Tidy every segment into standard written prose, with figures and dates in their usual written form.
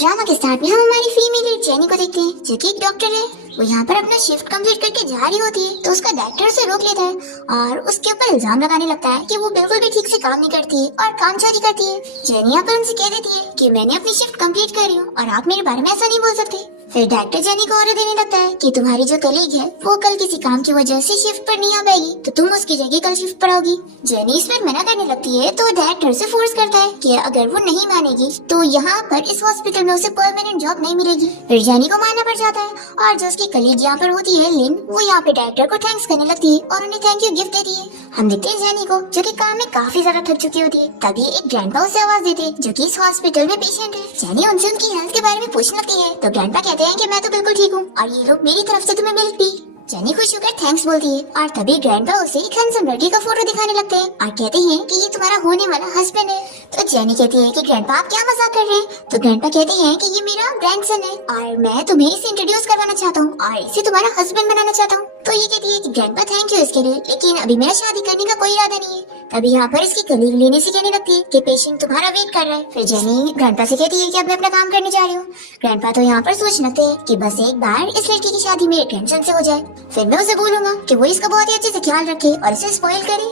Drama के start में हम हमारी फीमेल लीड जेनी को देखते हैं जो कि एक डॉक्टर है। वो यहाँ पर अपना शिफ्ट कंप्लीट करके जा रही होती है तो उसका डॉक्टर उसे रोक लेता है और उसके ऊपर इल्जाम लगाने लगता है कि वो बिल्कुल भी ठीक से काम नहीं करती और काम चोरी करती है। जेनी यहाँ पर उनसे कह देती है कि मैंने अपनी शिफ्ट कंप्लीट करी हूँ और आप मेरे बारे में ऐसा नहीं बोल सकते। फिर डॉक्टर जेनी को ऑर्डर देने लगता है कि तुम्हारी जो कलीग है वो कल किसी काम की वजह से शिफ्ट पर नहीं आ पाएगी तो तुम उसकी जगह कल शिफ्ट पर आओगी। जेनी इस पर मना करने लगती है तो डॉक्टर से फोर्स करता है कि अगर वो नहीं मानेगी तो यहाँ पर इस हॉस्पिटल में उसे परमानेंट जॉब नहीं मिलेगी। फिर जेनी को मानना पड़ जाता है और जो उसकी कलीग यहाँ पर होती है लिन, वो यहाँ पे डॉक्टर को थैंक्स करने लगती है और उन्हें थैंक यू गिफ्ट देती है। हम देखते हैं जेनी को जो कि काम में काफी ज्यादा थक चुकी होती है। तभी एक ग्रैंडपा उसे आवाज देते हैं जो कि इस हॉस्पिटल में पेशेंट है। जेनी उनसे उनकी हेल्थ के बारे में पूछने लगती है तो ग्रैंडपा कहते हैं कि मैं तो बिल्कुल ठीक हूँ और ये लोग मेरी तरफ से तुम्हें मिल्क दी। जेनी खुश होकर थैंक्स बोलती है और तभी ग्रैंडपा उसे एक हैंडसम लड़के का फोटो दिखाने लगते हैं और कहते हैं कि ये तुम्हारा होने वाला हस्बैंड है। तो जेनी कहती है कि ग्रैंडपा आप क्या मजाक कर रहे हैं। तो ग्रैंडपा कहते हैं कि ये मेरा ग्रैंडसन है और मैं तुम्हें इसे इंट्रोड्यूस करवाना चाहता हूँ और इसे तुम्हारा हस्बैंड बनाना चाहता हूँ। तो ये कहती है कि ग्रैंडपा थैंक यू इसके लिए, लेकिन अभी मेरा शादी करने का कोई इरादा नहीं है। तभी यहाँ पर इसकी कलीग लेने से कहने लगती है कि पेशेंट तुम्हारा वेट कर रहा है। फिर जेनी ग्रैंडपा से कहती है कि अब मैं अपना काम करने जा रही हूँ। ग्रैंडपा तो यहाँ पर सोचने लगते हैं कि बस एक बार इस लड़की की शादी मेरे ग्रैंडसन से हो जाए, फिर मैं उसे बोलूंगा कि वो इसका बहुत ही अच्छे से ख्याल रखे और इसे स्पॉइल करे।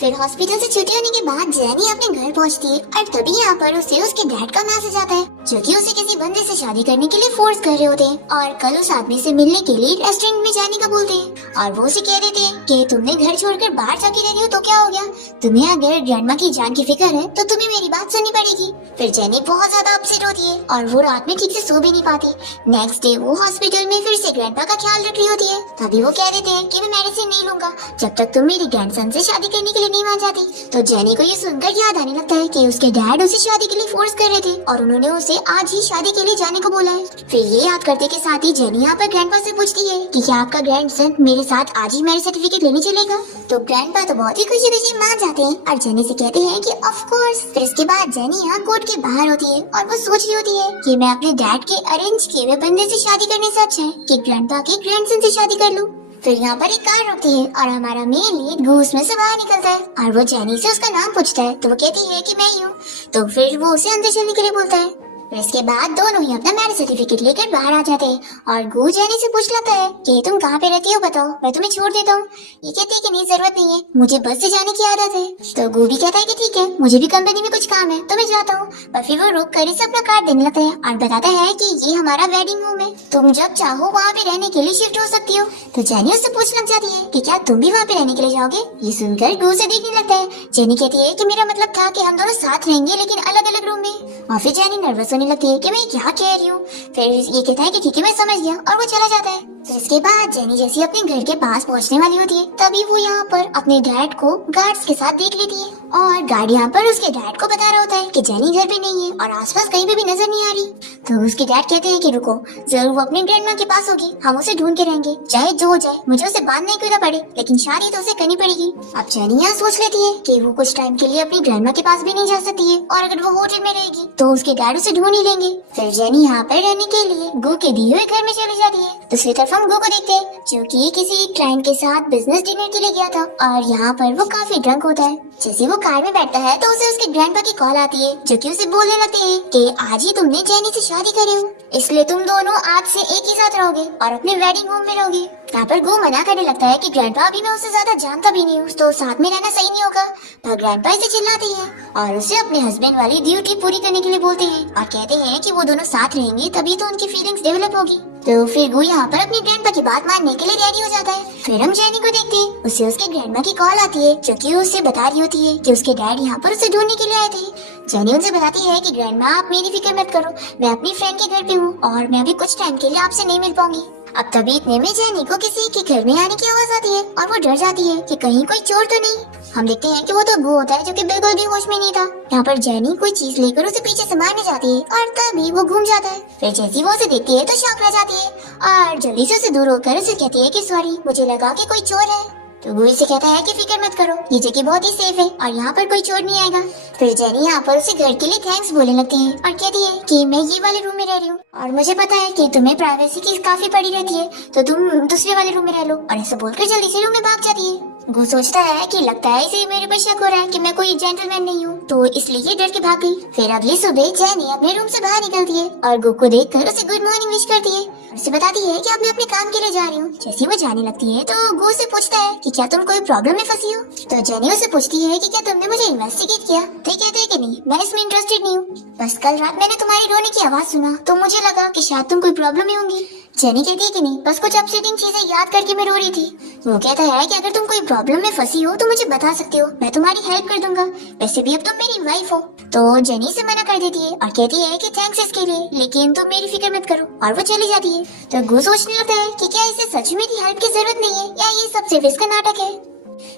फिर हॉस्पिटल से छुट्टी होने के बाद जेनी अपने घर पहुंचती है और तभी यहाँ पर उसे उसके डैड का मैसेज आता है जो कि उसे किसी बंदे से शादी करने के लिए फोर्स कर रहे होते हैं और कल उस आदमी से मिलने के लिए रेस्टोरेंट में जाने का बोलते हैं। और वो उसे कह देते हैं कि तुमने घर छोड़कर बाहर जाके रह रही हो तो क्या हो गया, तुम्हें अगर ग्रैंडमा की जान की फिक्र है तो तुम्हें मेरी बात सुननी पड़ेगी। फिर जेनी बहुत ज्यादा अपसेट होती है और वो रात में ठीक से सो भी नहीं पाती। नेक्स्ट डे वो हॉस्पिटल में फिर से ग्रैंडपा का ख्याल रख रही होती है। तभी वो कह देते हैं कि मैं मेडिसिन नहीं लूंगा जब तक तुम मेरी ग्रैंडसन से शादी करने के लिए नहीं मान जाती। तो जेनी को ये सुनकर याद आने लगता है कि उसके डैड उसे शादी के लिए फोर्स कर रहे थे और उन्होंने उसे आज ही शादी के लिए जाने को बोला है। फिर ये याद करते के साथ ही जेनी यहाँ पर ग्रैंडपा से पूछती है कि क्या आपका ग्रैंडसन मेरे साथ आज ही मैरिज सर्टिफिकेट लेने चलेगा। तो ग्रैंडपा तो बहुत ही खुशी खुशी मान जाते हैं और जेनी से कहते हैं कि ऑफ कोर्स। फिर इसके बाद जेनी यहाँ कोर्ट के बाहर होती है और वो सोच रही होती है कि मैं अपने डैड के अरेंज किए हुए बंदे से शादी करने से अच्छा है कि ग्रैंडपा के ग्रैंडसन से शादी कर लूं। फिर यहाँ पर एक कार रुकती है और हमारा मेन लीड घूस में से बाहर निकलता है और वो जेनी से उसका नाम पूछता है तो वो कहती है कि मैं ही हूँ। तो फिर वो उसे अंदर चलने के लिए बोलता है। फिर इसके बाद दोनों ही अपना मैरिज सर्टिफिकेट लेकर बाहर आ जाते हैं और गू जेनी से पूछ लेता है कि तुम कहाँ पे रहती हो, बताओ मैं तुम्हें छोड़ देता हूँ। ये कहती है कि नहीं जरूरत नहीं है, मुझे बस से जाने की आदत है। तो गू भी कहता है कि ठीक है, मुझे भी कंपनी में कुछ काम है तो मैं जाता हूँ। पर फिर वो रुक कर इसे अपना कार्ड देने लगता है और बताता है कि ये हमारा वेडिंग होम है, तुम जब चाहो वहाँ पे रहने के लिए शिफ्ट हो सकती हो। तो जेनी उससे पूछ लग जाती है कि क्या तुम भी वहाँ पे रहने के लिए जाओगे। ये सुनकर गू से देखने लगता है। जेनी कहती है कि मेरा मतलब था कि हम दोनों साथ रहेंगे लेकिन अलग अलग रूम में। और फिर जेनी नर्वस होने लगती है कि मैं क्या कह रही हूँ। फिर ये कहता है कि ठीक है मैं समझ गया और वो चला जाता है। फिर इसके बाद जेनी जैसी अपने घर के पास पहुँचने वाली होती है तभी वो यहाँ पर अपने डैड को गार्ड्स के साथ देख लेती है और गार्ड यहाँ पर उसके डैड को बता रहा होता है कि जेनी घर पे नहीं है और आसपास कहीं पे भी नजर नहीं आ रही। तो उसके डैड कहते हैं कि रुको, जरूर वो अपने ग्रैंडमा के पास होगी, हम उसे ढूंढ के रहेंगे, चाहे जो हो जाए, मुझे उसे बांधने क्यों ना पड़े, लेकिन शादी तो उसे करनी पड़ेगी। अब जेनी यहाँ सोच लेती है कि वो कुछ टाइम के लिए अपनी ग्रैंडमा के पास भी नहीं जा सकती है और अगर वो होटल में रहेगी तो उसके डैड उसे ढूंढ ही लेंगे। फिर जेनी यहाँ पर रहने के लिए गो के दिए हुए घर में चली जाती है। दूसरी तरफ हम गो को देखते हैं जो कि किसी क्लाइंट के साथ बिजनेस डिनर के लिए गया था और यहाँ पर वो काफी ड्रंक होता है। जैसे वो कार में बैठता है तो उसे उसके ग्रैंडपा की कॉल आती है जो कि उसे बोलने लगते हैं कि आज ही तुमने जेनी से शादी करी हो, इसलिए तुम दोनों आज से एक ही साथ रहोगे और अपने वेडिंग होम में रहोगे। यहाँ पर गो मना करने लगता है कि ग्रैंडपा अभी मैं उससे ज्यादा जानता भी नहीं हूँ तो साथ में रहना सही नहीं होगा। पर ग्रैंडपा इसे चिल्लाती है और उसे अपने हस्बैंड वाली ड्यूटी पूरी करने के लिए बोलते हैं और कहते हैं कि वो दोनों साथ रहेंगे तभी तो उनकी फीलिंग्स डेवलप होगी। तो फिर गो यहाँ पर अपनी ग्रैंडपा की बात मानने के लिए रेडी हो जाता है। फिर हम जेनी को देखते हैं, उसे उसके ग्रैंडमा की कॉल आती है जो कि उसे बता रही होती है कि उसके डैड यहाँ पर उसे ढूंढने के लिए आए थे। जेनी उनसे बताती है कि ग्रैंडमा आप मेरी फिक्र मत करो, मैं अपनी फ्रेंड के घर पे हूँ और मैं अभी कुछ टाइम के लिए आपसे नहीं मिल पाऊंगी। अब तभी इतने में जेनी को किसी के घर में आने की आवाज आती है और वो डर जाती है कि कहीं कोई चोर तो नहीं। हम देखते हैं कि वो तो गो होता है जो कि बिल्कुल भी होश में नहीं था। यहाँ पर जेनी कोई चीज लेकर उसे पीछे से मारने जाती है और तभी वो घूम जाता है। फिर जैसी वो उसे देखती है तो शॉक रह जाती है और जल्दी से उसे दूर होकर उसे कहती है कि सॉरी, मुझे लगा कि कोई चोर है। तो वो इसे कहता है कि फिक्र मत करो, ये जगह बहुत ही सेफ है और यहाँ पर कोई चोर नहीं आएगा। फिर जेनी यहाँ पर उसे घर के लिए थैंक्स बोलने लगती है और कहती है कि मैं ये वाले रूम में रह रही हूँ और मुझे पता है कि तुम्हें प्राइवेसी की काफी पड़ी रहती है तो तुम दूसरे वाले रूम में रह लो। और ऐसा बोलकर जल्दी से रूम में भाग जाती है। गो सोचता है कि लगता है इसे मेरे पर शक हो रहा है कि मैं कोई जेंटलमैन नहीं हूँ, तो इसलिए ये डर के भाग गई। फिर अगली सुबह जेनी अपने रूम से बाहर निकलती है और गो को देखकर उसे गुड मॉर्निंग विश करती है और उसे बताती है कि अब मैं अपने काम के लिए जा रही हूँ। जैसे वो जाने लगती है तो गो से पूछता है कि क्या तुम कोई प्रॉब्लम में फंसी हो। तो जेनी उसे पूछती है कि क्या तुमने मुझे इन्वेस्टिगेट किया। तो कहते हैं कि नहीं, मैं इसमें इंटरेस्टेड नहीं हूँ, बस कल रात मैंने तुम्हारी रोने की आवाज सुना तो मुझे लगा कि शायद तुम कोई प्रॉब्लम में होंगी। जेनी कहती है कि नहीं, बस कुछ अपसेटिंग चीजें याद करके मैं रो रही थी। वो कहता है कि अगर तुम कोई प्रॉब्लम में फंसी हो तो मुझे बता सकते हो, मैं तुम्हारी हेल्प कर दूंगा, वैसे भी अब तुम मेरी वाइफ हो। तो जेनी से मना कर देती है और कहती है कि थैंक्स इसके लिए, लेकिन तुम मेरी फिक्र मत करो, और वो चली जाती है। तो गो सोचने लगता है कि क्या इसे सच में मेरी हेल्प की जरूरत नहीं है या ये सब सिर्फ इसका नाटक है।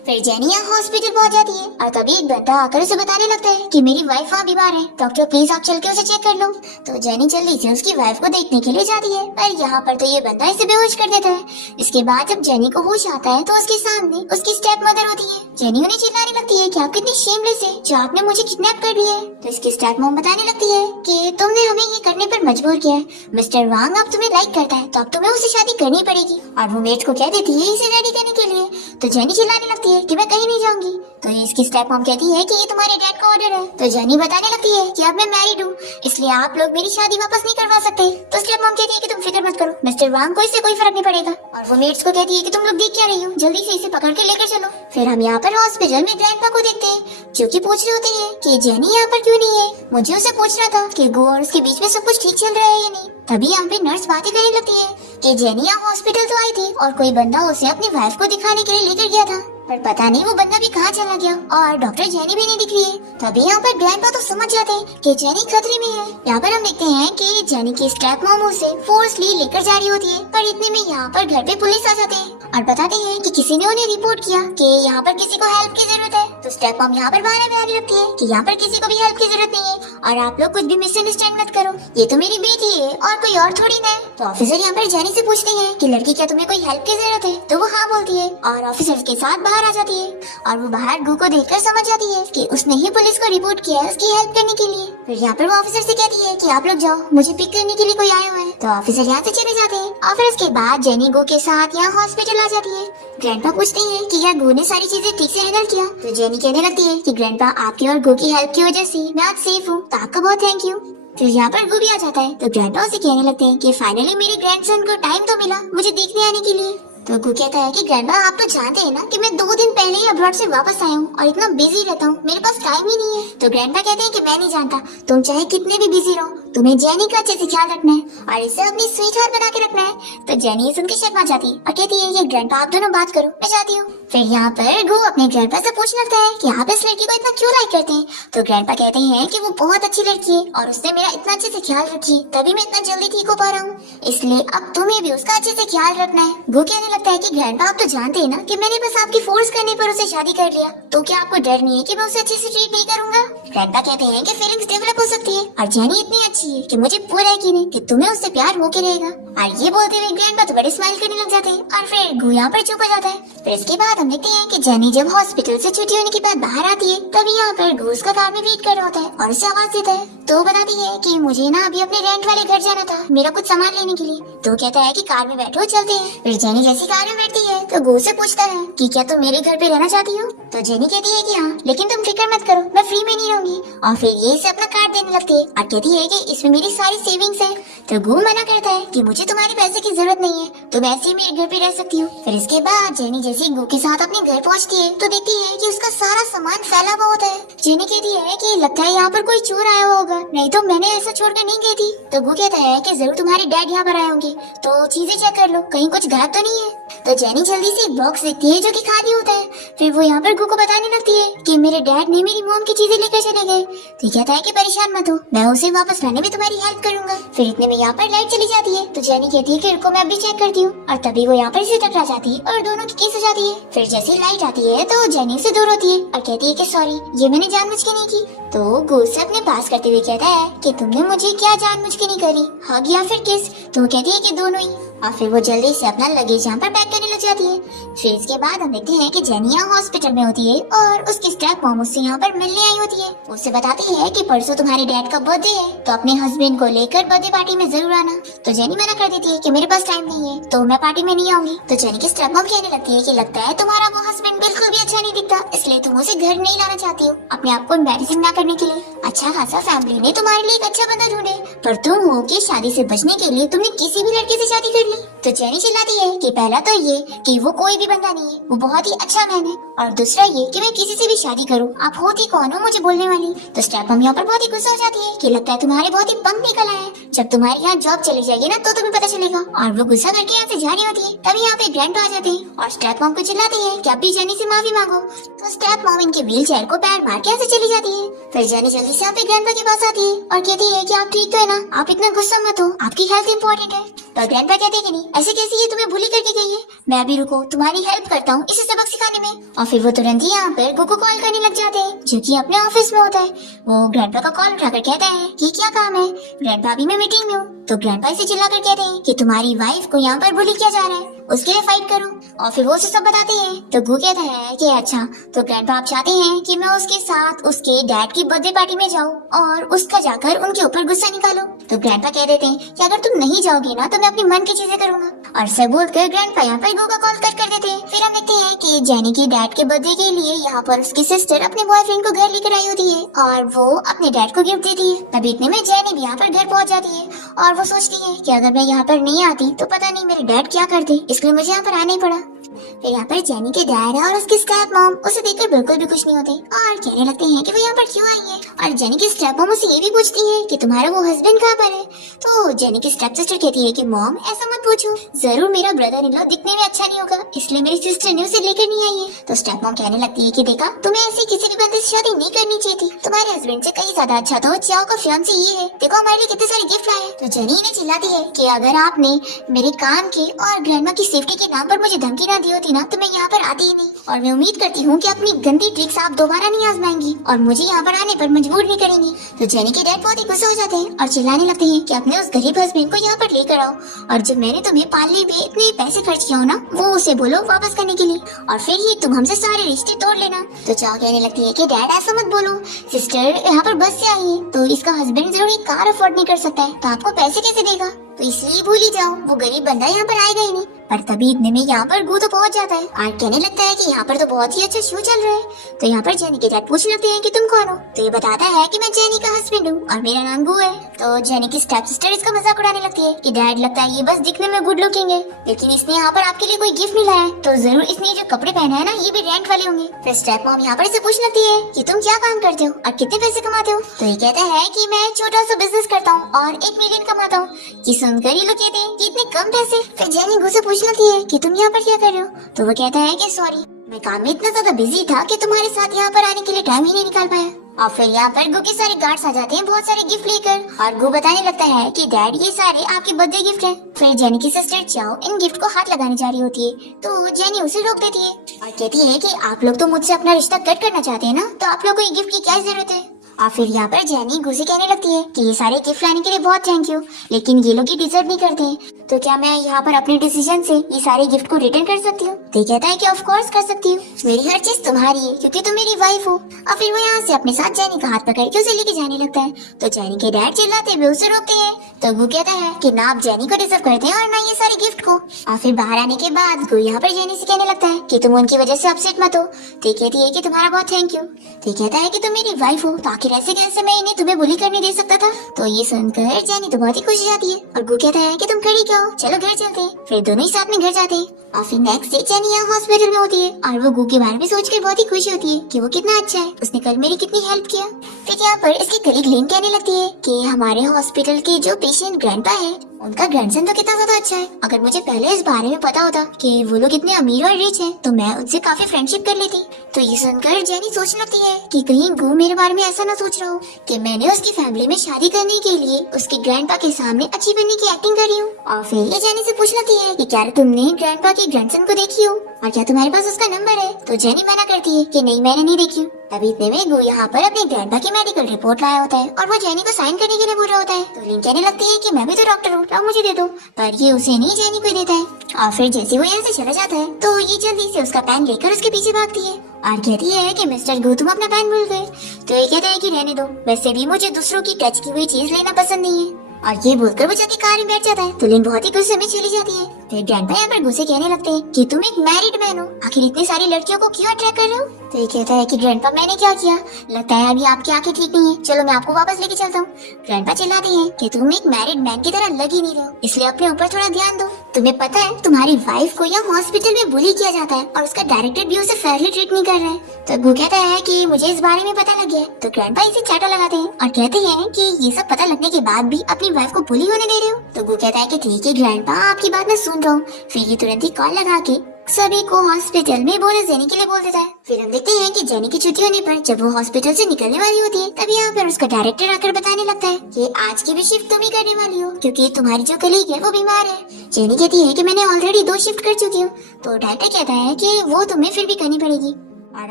फिर जेनी यहाँ हॉस्पिटल पहुंच जाती है और तभी एक बंदा आकर उसे बताने लगता है कि मेरी वाइफ वहाँ बीमार है, डॉक्टर प्लीज आप चल के उसे चेक कर लो। तो जेनी जल्दी से उसकी वाइफ को देखने के लिए जाती है, पर यहाँ पर तो ये बंदा इसे बेहोश कर देता है। इसके बाद जब जेनी को होश आता है तो उसके सामने उसकी स्टेप मदर होती है। जेनी उन्हें चिल्लाने लगती है कि आप कितनी शेमलेस है जो आपने मुझे किडनैप कर लिया है। तो इसकी स्टेप मॉम बताने लगती है कि तुमने हमें ये करने पर मजबूर किया है, मिस्टर वांग अब तुम्हें लाइक करता है तो अब तुम्हें उससे शादी करनी पड़ेगी। और वो मेट को कह देती है इसे रेडी करने के लिए। तो जेनी चिल्लाने लगती है कि मैं कहीं नहीं जाऊंगी। तो इसकी स्टेप मॉम कहती है कि ये तुम्हारे डैड का ऑर्डर है। तो जेनी बताने लगती है कि अब मैं मैरिड हूँ, इसलिए आप लोग मेरी शादी वापस नहीं करवा सकते। तो स्टेप मॉम कहती है कि तुम फिक्र मत करो, मिस्टर वांग को इससे कोई फर्क नहीं पड़ेगा। और वो मेट्स को कहती है कि तुम लोग देख क्या रही हो, जल्दी से इसे पकड़ के लेकर चलो। फिर हम यहाँ पर हॉस्पिटल में ग्रैंडपा को देखते हैं जो कि पूछ रहे होते हैं कि जेनी यहाँ पर क्यों नहीं है। मुझे उसे पूछना था कि गो और उसके बीच में सब कुछ ठीक चल रहा है या नहीं। तभी यहाँ पे नर्स बातें करने लगती है कि जेनी यहाँ हॉस्पिटल तो आई थी और कोई बंदा उसे अपनी वाइफ को दिखाने के लिए लेकर गया था, पर पता नहीं वो बंदा भी कहाँ चला गया और डॉक्टर जेनी भी नहीं दिख रही है। तभी यहाँ पर ग्रैंडपा तो समझ जाते हैं कि जेनी खतरे में है। यहाँ पर हम देखते हैं कि जेनी की स्टेप मॉम उसे फोर्सली लेकर जा रही होती है, पर इतने में यहाँ पर घर पे पुलिस आ जाते हैं और बताते हैं कि किसी ने उन्हें रिपोर्ट किया कि यहाँ पर किसी को हेल्प की जरूरत है। तो स्टेप मॉम यहाँ पर बहाने में आने लगती है कि यहाँ पर किसी को भी हेल्प की जरूरत नहीं है और आप लोग कुछ भी मिसअंडरस्टैंड मत करो, ये तो मेरी बेटी है और कोई और थोड़ी ना है। तो ऑफिसर यहाँ पर जेनी से पूछते हैं कि लड़की क्या तुम्हें कोई हेल्प की जरूरत है। तो वो हाँ बोलती है और ऑफिसर के साथ बाहर आ जाती है और वो बाहर गो को देखकर समझ जाती है कि उसने ही पुलिस को रिपोर्ट किया है उसकी हेल्प करने के लिए। फिर यहाँ पर वो ऑफिसर से कहती है कि आप लोग जाओ, मुझे पिक करने के लिए कोई आया हुआ है। तो ऑफिसर यहाँ से चले जाते हैं और फिर उसके बाद जेनी गो के साथ यहाँ हॉस्पिटल आ जाती है। ग्रैंडपा पूछते हैं कि क्या गो ने सारी चीजें ठीक से हैंडल किया। तो जेनी कहने लगती है कि ग्रैंडपा आपकी और गो की हेल्प की वजह से मैं आज सेफ हूँ, तो आपका बहुत थैंक यू। फिर यहाँ पर गो भी आ जाता है। तो ग्रैंडपा उसे कहने लगते हैं कि फाइनली मेरे ग्रैंडसन को टाइम तो मिला मुझे देखने आने के लिए। तो गो कहता है कि ग्रैंडपा आप तो जानते हैं ना कि मैं 2 दिन पहले ही अब्रॉड से वापस आया हूँ और इतना बिजी रहता हूँ, मेरे पास टाइम ही नहीं है। तो ग्रैंडपा कहते हैं कि मैं नहीं जानता, तुम चाहे कितने भी बिजी रहो, तुम्हें जेनी का अच्छे से ख्याल रखना है और इसे अपनी स्वीट हार्ट बना के रखना है। तो जेनी सुन के शर्मा जाती है और कहती है कि ग्रैंडपा आप दोनों बात करो, मैं जाती हूँ। फिर यहाँ पर गो अपने ग्रैंडपा से पूछने लगता है कि आप इस लड़की को इतना क्यों लाइक करते हैं। तो ग्रैंडपा कहते हैं कि वो बहुत अच्छी लड़की है और उसने मेरा इतना अच्छे से ख्याल रखी, तभी मैं इतना जल्दी ठीक हो पा रहा हूँ, इसलिए अब तुम्हें भी उसका अच्छे से ख्याल रखना है। गो कहने लगता है कि ग्रैंडपा आप तो जानते हैं ना कि मैंने बस आपकी फोर्स करने पर उसे शादी कर लिया, तो क्या आपको डर नहीं है कि मैं उसे अच्छे से ट्रीट नहीं करूंगा। ग्रैंडपा कहते हैं कि फीलिंग्स डेवलप हो सकती है और जेनी इतनी अच्छी है कि मुझे पूरा यकीन है कि तुम्हें उससे प्यार होके रहेगा। और ये बोलते हुए ग्रैंडपा तो बड़े स्माइल करने लग जाते हैं और फिर गो यहाँ पर चुप हो जाता है। फिर इसके बाद हम देखते हैं कि जेनी जब हॉस्पिटल से छुट्टी होने के बाद बाहर आती है, तभी यहाँ पर गो उसका कार में वेट कर रहा होता है और उसे आवाज देता है। तो बताती है कि मुझे ना अभी अपने रेंट वाले घर जाना था मेरा कुछ सामान लेने के लिए। तो कहता है कि कार में बैठो चलते हैं। फिर जेनी जैसी कार में बैठती है तो गो से पूछता है कि क्या तुम मेरे घर पे रहना चाहती हो। तो जेनी कहती है कि हाँ, लेकिन तुम फिक्र मत करो, मैं फ्री में नहीं रहूंगी। और फिर ये इसे अपना कार्ड देने लगती है और कहती है कि इसमें मेरी सारी सेविंग्स है। तो गो मना करता है कि मुझे तुम्हारे पैसे की जरूरत नहीं है, तुम ऐसे ही मेरे घर पे रह सकती हो। फिर इसके बाद जेनी जैसे गो के साथ अपने घर पहुँचती है तो देखती है कि उसका सारा सामान फैला हुआ होता है। जेनी कहती है कि लगता है यहाँ पर कोई चोर आया हुआ होगा, नहीं तो मैंने ऐसा छोड़कर नहीं गई थी। तो गो कहता है कि जरूर तुम्हारे डैड यहाँ पर आए होंगे, तो चीजें चेक कर लो कहीं कुछ गायब तो नहीं है। तो जेनी जल्दी से एक बॉक्स देखती है जो कि खाली होता है। फिर वो यहाँ पर गो को बताने लगती है कि मेरे डैड ने मेरी मॉम की चीजें लेकर चले गए। तो कहता है कि परेशान मत हो, मैं उसे वापस लाने में तुम्हारी हेल्प करूंगा। फिर इतने में यहाँ पर लाइट चली जाती है तो जेनी कहती है कि रुको मैं अभी चेक करती हूँ, और तभी वो यहाँ पर इसे टकरा जाती है और दोनों की किस हो जाती है। फिर जैसे लाइट आती है तो जेनी से दूर होती है और कहती है कि सॉरी, ये मैंने जानबूझ के नहीं की। तो गो से अपने पास करते हुए कहता है कि तुमने मुझे क्या जानबूझ के नहीं करी, हग या फिर किस। तो वो कहती है कि दोनों ही। और फिर वो जल्दी से अपना लगेज यहाँ पर पैक करने लग जाती है। फिर इसके बाद हम देखते हैं कि जेनी यहाँ हॉस्पिटल में होती है और उसकी स्टेप मॉम उससे यहाँ पर मिलने आई होती है। उससे बताती है कि परसों तुम्हारे डैड का बर्थडे है, तो अपने हस्बैंड को लेकर बर्थडे पार्टी में जरूर आना। तो जेनी मना कर देती है कि मेरे पास टाइम नहीं है, तो मैं पार्टी में नहीं आऊंगी। तो जेनी की स्टेप मॉम कहने लगती है कि लगता है तुम्हारा वो हस्बैंड बिल्कुल भी अच्छा नहीं दिखता, इसलिए तुम उसे घर नहीं लाना चाहती हो अपने आप को एम्बैरेसिंग ना करने के लिए। अच्छा खासा फैमिली ने तुम्हारे लिए एक अच्छा बंदा ढूंढे, पर तुम हो कि शादी से बचने के लिए तुमने किसी भी लड़के से शादी कर ली। तो जेनी चिल्लाती है कि पहला तो ये कि वो कोई भी बंदा नहीं है, वो बहुत ही अच्छा मैन है, और दूसरा ये कि मैं किसी से भी शादी करूं, आप होती कौन हो मुझे बोलने वाली। तो स्टेप मॉम यहाँ पर बहुत ही गुस्सा हो जाती है कि लगता है तुम्हारे बहुत ही पंख निकल आए हैं, जब तुम्हारे यहाँ जॉब चली जाएगी ना तो तुम्हें पता चलेगा। और वो गुस्सा करके यहाँ से जा रही होती है, तभी यहाँ पे ग्रैंड आ जाते हैं और स्टेप मॉम को चिल्लाती है कि अब भी जेनी से माफी मांगो। तो स्टेप मॉम इनके व्हील चेयर को पैर मार के यहाँ से चली जाती है। फिर जेनी जल्दी से यहाँ पे ग्रैंड के पास आती है और कहती है कि आप ठीक तो है ना, आप इतना गुस्सा मत हो, आपकी हेल्थ इंपॉर्टेंट है। तो ग्रैंड कहते हैं कि नहीं, ऐसे कैसे ये तुम्हें भूली करके गई है, मैं अभी रुको तुम्हारी हेल्प करता हूँ इसे सबक सिखाने में। और फिर वो तुरंत ही यहाँ पर गुगु कॉल करने लग जाते हैं जो कि अपने ऑफिस में होता है। वो ग्रैंडपा का कॉल उठाकर कहता है कि क्या काम है। ग्रैंडपा अभी मैं मीटिंग में हूँ। तो ग्रैंडपा इसे चिल्लाकर कहते हैं कि तुम्हारी वाइफ को यहाँ पर बुली किया जा रहा है, उसके लिए फाइट करो। और फिर वो उसे सब बताते हैं। तो गु कहता है कि अच्छा, तो ग्रैंडपा आप चाहते हैं कि मैं उसके साथ उसके डैड की बर्थडे पार्टी में जाऊँ और उसका जाकर उनके ऊपर गुस्सा निकालो। तो ग्रैंडपा कह देते हैं कि अगर तुम नहीं जाओगी ना तो मैं अपने मन की चीजें करूंगा। और सब बोलकर ग्रैंडपा यहाँ पर गु का कॉल कर देते हैं। फिर हम देखते हैं कि जेनी की डैड के बर्थडे के लिए यहाँ पर उसकी सिस्टर अपने बॉयफ्रेंड को घर लेकर आई होती है और वो अपने डैड को गिफ्ट देती है। तभी इतने में जेनी भी यहाँ पर घर पहुँच जाती है और वो सोचती है कि अगर मैं यहाँ पर नहीं आती तो पता नहीं मेरे डैड क्या करते, इसलिए मुझे यहाँ पर आना ही पड़ा। फिर यहाँ पर जेनी के डैड और उसकी स्टेप मॉम उसे देखकर बिल्कुल भी खुश नहीं होते और कहने लगते हैं कि वो यहाँ पर क्यों आई है। और जेनी की स्टेप मॉम उसे ये भी पूछती है कि तुम्हारा वो हस्बैंड कहाँ पर है। तो जेनी की स्टेप सिस्टर कहती है कि मॉम ऐसा मत पूछो, जरूर मेरा ब्रदर इन लॉ दिखने में अच्छा नहीं होगा, इसलिए मेरी सिस्टर ने उसे लेकर नहीं आई है। तो स्टेप मॉम कहने लगती है कि देखा, तुम्हें ऐसी किसी भी बंदे से शादी नहीं करनी चाहिए थी, तुम्हारे हस्बैंड से कहीं ज्यादा अच्छा तो चाओ का फियांसे ये है, देखो हमारे लिए कितने सारे गिफ्ट लाए। तो जेनी ने चिल्लाती है कि अगर आपने मेरे काम के और ग्रैंडमा की सेफ्टी के नाम पर मुझे धमकी ना दी होती ना तो मैं यहाँ पर आती ही नहीं। और मैं उम्मीद करती हूँ कि अपनी गंदी ट्रिक्स आप दोबारा नहीं आजमाएंगी और मुझे यहाँ पर आने पर मजबूर नहीं करेंगी। तो जेनी के डैड बहुत ही गुस्सा हो जाते हैं और चिल्लाने लगते हैं कि अपने उस गरीब हस्बैंड को यहाँ पर लेकर आओ और जब मैंने तुम्हें पालने में इतने पैसे खर्च किया हो ना वो उसे बोलो वापस करने के लिए, और फिर ही तुम हमसे सारे रिश्ते तोड़ लेना। तो चाओ कहने लगती है कि डैड ऐसा मत बोलो, सिस्टर यहाँ पर बस से आई है तो इसका हस्बैंड जरूर एक कार अफोर्ड नहीं कर सकता है, तो आपको पैसे कैसे देगा, तो इसलिए भूल ही जाओ, वो गरीब बंदा यहाँ पर आएगा ही नहीं। पर तभी इतने में यहाँ पर गु तो पहुँच जाता है और कहने लगता है कि यहाँ पर तो बहुत ही अच्छा शो चल रहा है। तो यहाँ पर जेनी के डैड पूछने लगते हैं कि तुम कौन हो। तो ये बताता है कि मैं जेनी का हस्बैंड हूँ और मेरा नाम गु है। तो जेनी की स्टेप सिस्टर इसका मजाक उड़ाने लगती है कि डैड लगता है ये बस दिखने में गुड लुकिंग है, लेकिन इसने यहाँ पर आपके लिए कोई गिफ्ट नहीं लाया है, तो जरूर इसने जो कपड़े पहने हैं ना ये भी रेंट वाले होंगे। फिर स्टेप मॉम यहाँ पर इसे पूछने लगती है कि तुम क्या काम करते हो और कितने पैसे कमाते हो। तो ये कहता है कि मैं छोटा सा बिजनेस करता हूँ और 1 मिलियन कमाता हूँ। ये सुनकर ये लोग कहते हैं कि इतने कम पैसे। फिर जेनी गु से पूछने लगती है कि तुम यहाँ पर क्या कर रहे हो। तो वो कहता है कि सॉरी, मैं काम में इतना ज्यादा बिजी था कि तुम्हारे साथ यहाँ पर आने के लिए टाइम ही नहीं निकाल पाया। और फिर यहाँ पर गु के सारे गार्ड्स आ जाते हैं बहुत सारे गिफ्ट लेकर और गु बताने लगता है कि डैड ये सारे आपके बर्थडे गिफ्ट हैं। फिर जेनी की सिस्टर चाओ इन गिफ्ट को हाथ लगाने जा रही होती है तो जेनी उसे रोक देती है और कहती है कि आप लोग तो मुझसे अपना रिश्ता कट करना चाहते हैं ना, तो आप लोग को ये गिफ्ट की क्या जरूरत है। और फिर यहाँ पर जेनी गु से कहने लगती है कि ये सारे गिफ्ट लाने के लिए बहुत थैंक यू, लेकिन ये लोग ही डिजर्व नहीं करते हैं, तो क्या मैं यहाँ पर अपने डिसीजन से ये सारे गिफ्ट को रिटर्न कर सकती हूँ। तो कहता है कि ऑफ कोर्स कर सकती हूँ, मेरी हर चीज तुम्हारी है क्योंकि तुम मेरी वाइफ हो। और फिर वो यहाँ से अपने साथ जेनी का हाथ पकड़ के उसे लेके जाने लगता है। तो जेनी के डैड चिल्लाते हुए उसे रोकते हैं। तो गु कहता है कि ना आप जेनी को डिजर्व करते हैं और ना ये सारे गिफ्ट को। और फिर बाहर आने के बाद गु यहाँ पर जेनी से कहने लगता है कि तुम उनकी वजह से अपसेट मत हो। तो कहती है कि तुम्हारा बहुत थैंक यू। तो कहता है कि तुम मेरी वाइफ हो तो आखिर ऐसे कैसे मैं इन्हें तुम्हें बुली करने दे सकता था। तो ये सुनकर जेनी तो बहुत ही खुश हो जाती है और गु कहता है कि तुम खड़ी क्यों, चलो घर चलते हैं। फिर दोनों ही साथ में घर जाते हैं और फिर नेक्स्ट डे जेनी यहाँ हॉस्पिटल में होती है और वो गु के बारे में सोचकर बहुत ही खुश होती है कि वो कितना अच्छा है, उसने कल मेरी कितनी हेल्प किया। फिर यहाँ पर इसकी कलीग लिन कहने लगती है कि हमारे हॉस्पिटल के जो पेशेंट ग्रैंडपा है उनका ग्रैंडसन तो कितना ज्यादा अच्छा है, अगर मुझे पहले इस बारे में पता होता कि वो लोग इतने अमीर और रिच हैं तो मैं उनसे काफी फ्रेंडशिप कर लेती। तो ये सुनकर जेनी सोचने लगती है कि कहीं गु मेरे बारे में ऐसा ना सोच रहा हो कि मैंने उसकी फैमिली में शादी करने के लिए उसके ग्रैंडपा के सामने अच्छी बनने की एक्टिंग करी हूँ। और फिर ये जेनी से पूछ लगती है कि क्या तुमने ग्रैंडपा के ग्रैंडसन को देखी हो और क्या तुम्हारे पास उसका नंबर है। तो जेनी मना करती है कि नहीं मैंने नहीं देखी। तभी इतने में गु यहाँ पर अपने ग्रैंडपा की मेडिकल रिपोर्ट लाया होता है और वो जेनी को साइन करने के लिए बोल रहा होता है। तो लिन कहने लगती है कि मैं भी तो डॉक्टर हूँ लाओ मुझे दे दो, पर ये उसे नहीं जेनी को देता है। और फिर जैसे वो यहाँ से चला जाता है तो ये जल्दी से उसका पेन लेकर उसके पीछे भागती है और कहती है कि मिस्टर गो तुम अपना पेन भूल गए। तो ये कहता है कि रहने दो, वैसे भी मुझे दूसरों की टच की हुई चीज लेना पसंद नहीं है। और ये बोलकर वो जाके कार में बैठ जाता है। तो लिन बहुत ही गुस्से में चली जाती है। फिर ग्रैंडपा यहाँ पर गुस्से कहने लगते हैं कि तुम एक मैरिड मैन हो, आखिर इतनी सारी लड़कियों को क्यों अट्रैक्ट कर रहे हो। तो ये कहता है कि ग्रैंडपा मैंने क्या किया, लगता है अभी आपकी आंखें ठीक नहीं है, चलो मैं आपको वापस लेके चलता हूँ। ग्रैंडपा चिल्लाती है कि तुम एक मैरिड मैन की तरह लग ही नहीं रहे हो, इसलिए अपने ऊपर थोड़ा ध्यान दो। तुम्हें पता है तुम्हारी वाइफ को यहाँ हॉस्पिटल में बुली किया जाता है और उसका डायरेक्टर भी उसे फेयरली ट्रीट नहीं कर रहा है। तो गो कहता है कि मुझे इस बारे में पता लग गया। तो ग्रैंडपा इसे चाटा लगाते हैं और कहते हैं कि ये सब पता लगने के बाद भी अपनी वाइफ को बुली होने दे रहे हो। तो गो कहता है कि ठीक है ग्रैंडपा, आपकी बात मैं सुन रहा हूँ। फिर ये तुरंत ही कॉल लगा के सभी को हॉस्पिटल में बोनस देने के लिए बोल देता है। फिर हम देखते हैं कि जेनी की छुट्टी होने पर जब वो हॉस्पिटल से निकलने वाली होती है तब यहाँ पर उसका डायरेक्टर आकर बताने लगता है कि आज की भी शिफ्ट तुम ही करने वाली हो, क्योंकि तुम्हारी जो कलीग है वो बीमार है। जेनी कहती है कि मैंने ऑलरेडी 2 शिफ्ट कर चुकी हूँ। तो डायरेक्टर कहता है कि वो तुम्हें फिर भी करनी पड़ेगी, और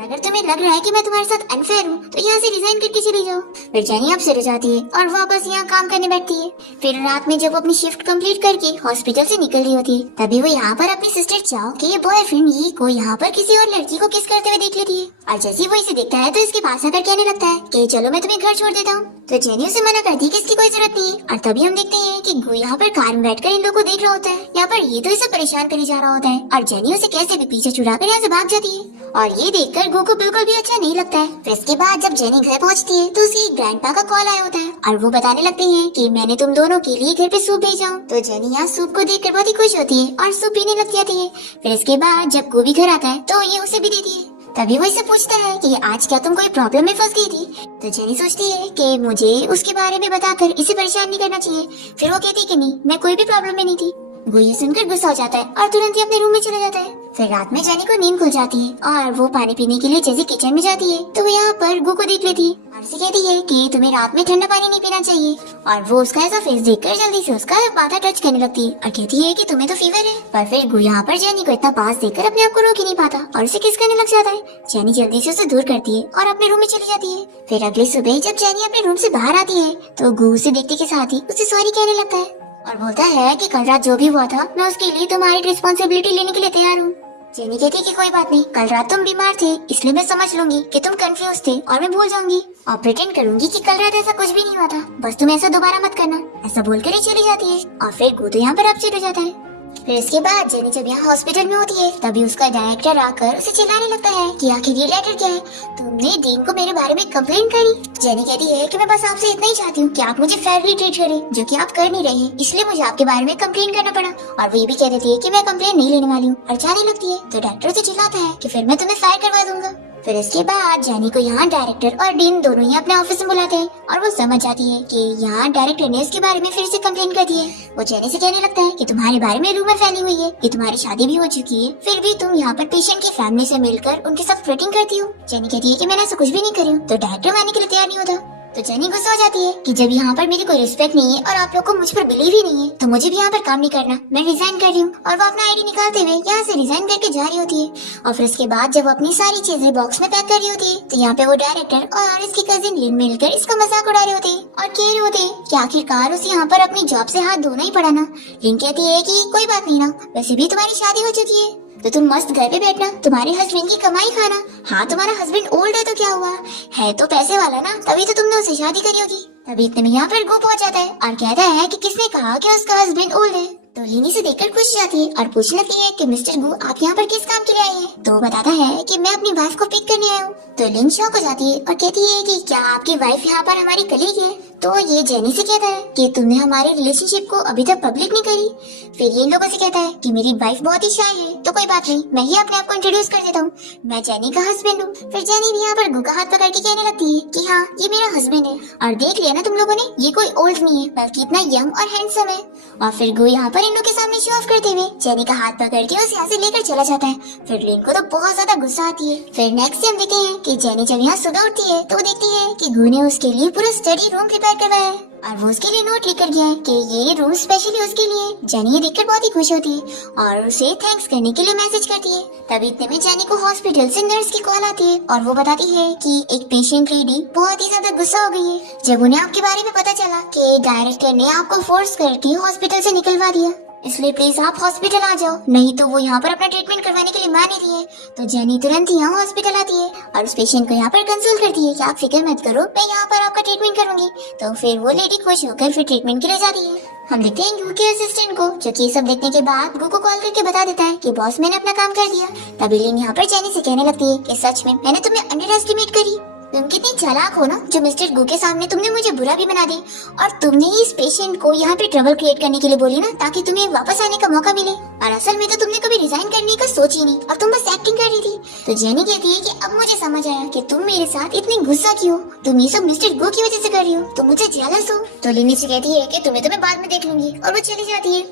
अगर तुम्हें लग रहा है कि मैं तुम्हारे साथ अनफेयर हूँ तो यहाँ से रिजाइन करके चली जाओ। फिर जेनी अपसेट हो जाती है और वापस यहाँ काम करने बैठती है। फिर रात में जब वो अपनी शिफ्ट कंप्लीट करके हॉस्पिटल से निकल रही होती है तभी वो यहाँ पर अपनी सिस्टर चाओ के बॉयफ्रेंड ये को यहाँ पर किसी और लड़की को किस करते हुए देख लेती है। और जैसे वो इसे देखता है तो इसके पास आकर कहने लगता है कि चलो मैं तुम्हें घर छोड़ देता हूँ। तो जेनी उसे मना करती है कि इसकी कोई जरूरत नहीं है। और तभी हम देखते हैं कि गो यहाँ पर कार में बैठकर इन लोगों को देख रहा होता है। यहाँ पर ये तो इसे परेशान करे जा रहा होता है और जेनी उसे कैसे भी पीछे छुड़ाकर यहाँ से भाग जाती है। और ये देखकर गो को बिल्कुल भी अच्छा नहीं लगता है। फिर इसके बाद जब जेनी घर पहुँचती है तो उसकी ग्रैंडपा का कॉल आया होता है और वो बताने लगते हैं कि मैंने तुम दोनों के लिए घर पे सूप भेजा हूँ। तो जेनी यहाँ सूप को देखकर बहुत ही खुश होती है और सूप पीने लग जाती है। फिर इसके बाद जब गो भी घर आता है तो ये उसे भी देती है। तभी वो इसे पूछता है कि आज क्या तुम कोई प्रॉब्लम में फंस गई थी। तो जेनी सोचती है कि मुझे उसके बारे में बताकर इसे परेशान नहीं करना चाहिए। फिर वो कहती है कि नहीं, मैं कोई भी प्रॉब्लम में नहीं थी। वो ये सुनकर गुस्सा हो जाता है और तुरंत ही अपने रूम में चला जाता है। फिर रात में जेनी को नींद खुल जाती है और वो पानी पीने के लिए जैसे किचन में जाती है तो वो यहाँ पर गो को देख लेती है और उसे कहती है कि तुम्हें रात में ठंडा पानी नहीं पीना चाहिए। और वो उसका ऐसा फेस देखकर जल्दी से उसका माथा टच करने लगती है और कहती है कि तुम्हें तो फीवर है। पर फिर गो यहाँ पर जेनी को इतना पास देखकर अपने आप को रोक ही नहीं पाता और उसे किस करने लग जाता है। जेनी जल्दी से उसे दूर करती है और अपने रूम में चली जाती है। फिर अगली सुबह जब जेनी अपने रूम से बाहर आती है तो गो उसे देखने के साथ ही उसे सॉरी कहने लगता है और बोलता है कि कल रात जो भी हुआ था मैं उसके लिए तुम्हारी रिस्पॉन्सिबिलिटी लेने के लिए तैयार हूँ। जेनी कहती है कि कोई बात नहीं, कल रात तुम बीमार थे इसलिए मैं समझ लूंगी कि तुम कंफ्यूज थे और मैं भूल जाऊंगी और प्रिटेंड करूंगी कि कल रात ऐसा कुछ भी नहीं हुआ था, बस तुम ऐसा दोबारा मत करना। ऐसा बोलकर ही चली जाती है और फिर गो तो यहाँ पर अपसेट हो जाता है। फिर इसके बाद जेनी जब यहाँ हॉस्पिटल में होती है तभी उसका डायरेक्टर आकर उसे चिल्लाने लगता है कि आखिर ये लेटर क्या है, तुमने डीन को मेरे बारे में कंप्लेंट करी। जेनी कहती है कि मैं बस आपसे इतना ही चाहती हूँ कि आप मुझे फेयरली ट्रीट करें, जो कि आप कर नहीं रहे हैं, इसलिए मुझे आपके बारे में कंप्लेन करना पड़ा। और वो ये भी कह देती है कि मैं कंप्लेन नहीं लेने वाली हूँ और जाने लगती है। तो डायरेक्टर उसे चिल्लाता है कि फिर मैं तुम्हें फायर करवा दूंगा। फिर इसके बाद जेनी को यहाँ डायरेक्टर और डीन दोनों ही अपने ऑफिस में बुलाते हैं और वो समझ जाती है कि यहाँ डायरेक्टर ने उसके बारे में फिर से कंप्लेन कर दी है। वो जेनी से कहने लगता है कि तुम्हारे बारे में रूमर फैली हुई है कि तुम्हारी शादी भी हो चुकी है, फिर भी तुम यहाँ पर पेशेंट की फैमिली से मिलकर उनके साथ फ्लर्टिंग करती हो। जेनी कहती है कि मैंने ऐसा कुछ भी नहीं करी हूँ। तो डायरेक्टर मानने के लिए तैयार नहीं होता। तो जेनी गुस्सा हो जाती है कि जब यहाँ पर मेरी कोई रिस्पेक्ट नहीं है और आप लोग को मुझ पर बिलीव ही नहीं है तो मुझे भी यहाँ पर काम नहीं करना, मैं रिजाइन कर रही हूँ। और वो अपना आईडी निकालते हुए यहाँ से रिजाइन करके जा रही होती है। और फिर इसके बाद जब वो अपनी सारी चीजें बॉक्स में पैक कर रही होती है तो यहाँ पे वो डायरेक्टर और इसकी कजिन लिन मिलकर इसका मजाक उड़ा रहे होते हैं और कह रहे होते हैं कि आखिरकार उसे यहाँ पर अपनी जॉब से हाथ धोना ही पड़ा ना। लिन कहती है कि कोई बात नहीं ना, वैसे भी तुम्हारी शादी हो चुकी है तो तुम मस्त घर पे बैठना, तुम्हारे हस्बैंड की कमाई खाना। हाँ तुम्हारा हस्बैंड ओल्ड है तो क्या हुआ, है तो पैसे वाला ना, तभी तो तुमने उससे शादी करी होगी। तभी इतने में यहाँ पर गो पहुंच जाता है और कहता है कि किसने कहा कि उसका हस्बैंड ओल्ड है। तो लिनी से देखकर खुश जाती है और पूछने लगती है कि मिस्टर गु आप यहाँ पर किस काम के लिए आए हैं। तो बताता है कि मैं अपनी वाइफ को पिक करने आया हूँ। तो लिन शॉक हो जाती है और कहती है कि क्या आपकी वाइफ यहाँ पर हमारी कलीग है। तो ये जेनी से कहता है कि तुमने हमारे रिलेशनशिप को अभी तक पब्लिक नहीं करी। फिर ये इन लोगों से कहता है कि मेरी वाइफ बहुत ही शाय है तो कोई बात नहीं, मैं ही अपने आप को इंट्रोड्यूस कर देता हूँ, मैं जेनी का हस्बैंड हूँ। फिर जेनी भी यहाँ पर गु का हाथ पकड़ के कहने लगती है कि हाँ ये मेरा हस्बैंड है और देख लिया ना तुम लोगों ने, ये कोई ओल्ड नहीं है बल्कि इतना यंग और हैंडसम है। और फिर गु यहाँ पर इन लोग के सामने शो ऑफ करते हुए जेनी का हाथ पकड़ के उसे यहाँ से लेकर चला जाता है। फिर लिन को तो बहुत ज्यादा गुस्सा आती है। फिर नेक्स्ट हम देखते हैं कि जेनी जब यहाँ सुबह उठती है तो देखती है कि गु ने उसके लिए पूरा स्टडी रूम प्रिपेयर करवाया है। और वो उसके लिए नोट लेकर गया है कि ये रूम स्पेशली उसके लिए। जेनी ये देखकर बहुत ही खुश होती है और उसे थैंक्स करने के लिए मैसेज करती है। तभी इतने में जेनी को हॉस्पिटल से नर्स की कॉल आती है और वो बताती है कि एक पेशेंट लेडी बहुत ही ज्यादा गुस्सा हो गई है जब उन्हें आपके बारे में पता चला कि डायरेक्टर ने आपको फोर्स करके हॉस्पिटल से निकलवा दिया, इसलिए प्लीज आप हॉस्पिटल आ जाओ, नहीं तो वो यहाँ पर अपना ट्रीटमेंट करवाने के लिए मान ही रही है। तो जेनी तुरंत यहाँ हॉस्पिटल आती है और उस पेशेंट को यहाँ पर कंसल्ट करती है कि आप फिक्र मत करो, मैं यहाँ पर आपका ट्रीटमेंट करूंगी। तो फिर वो लेडी खुश होकर फिर ट्रीटमेंट के लिए जाती है। हम देखते हैं गू के असिस्टेंट को, जो कि सब देखने के बाद गू को कॉल करके बता देता है कि बॉस मैंने अपना काम कर दिया। तभी लिन यहाँ पर जेनी से कहने लगती है कि सच में मैंने तुम्हें अंडर एस्टिमेट करी, तुम कितनी चालाक हो ना, जो मिस्टर गू के सामने तुमने मुझे बुरा भी बना दी और तुमने इस पेशेंट को यहाँ पे ट्रबल क्रिएट करने के लिए बोली ना, ताकि तुम्हें वापस आने का मौका मिले। और असल में तो तुमने कभी रिजाइन करने का सोच ही नहीं और तुम बस एक्टिंग कर रही थी। तो जेनी कहती है कि अब मुझे समझ आया कि तुम मेरे साथ इतनी गुस्सा क्यों, तुम ये सब मिस्टर गू की वजह से कर रही हो, तुम मुझे जेलस हो। तो लिनी से कहती है कि तुम्हें तो मैं बाद में देख लूंगी और वो चली जाती है।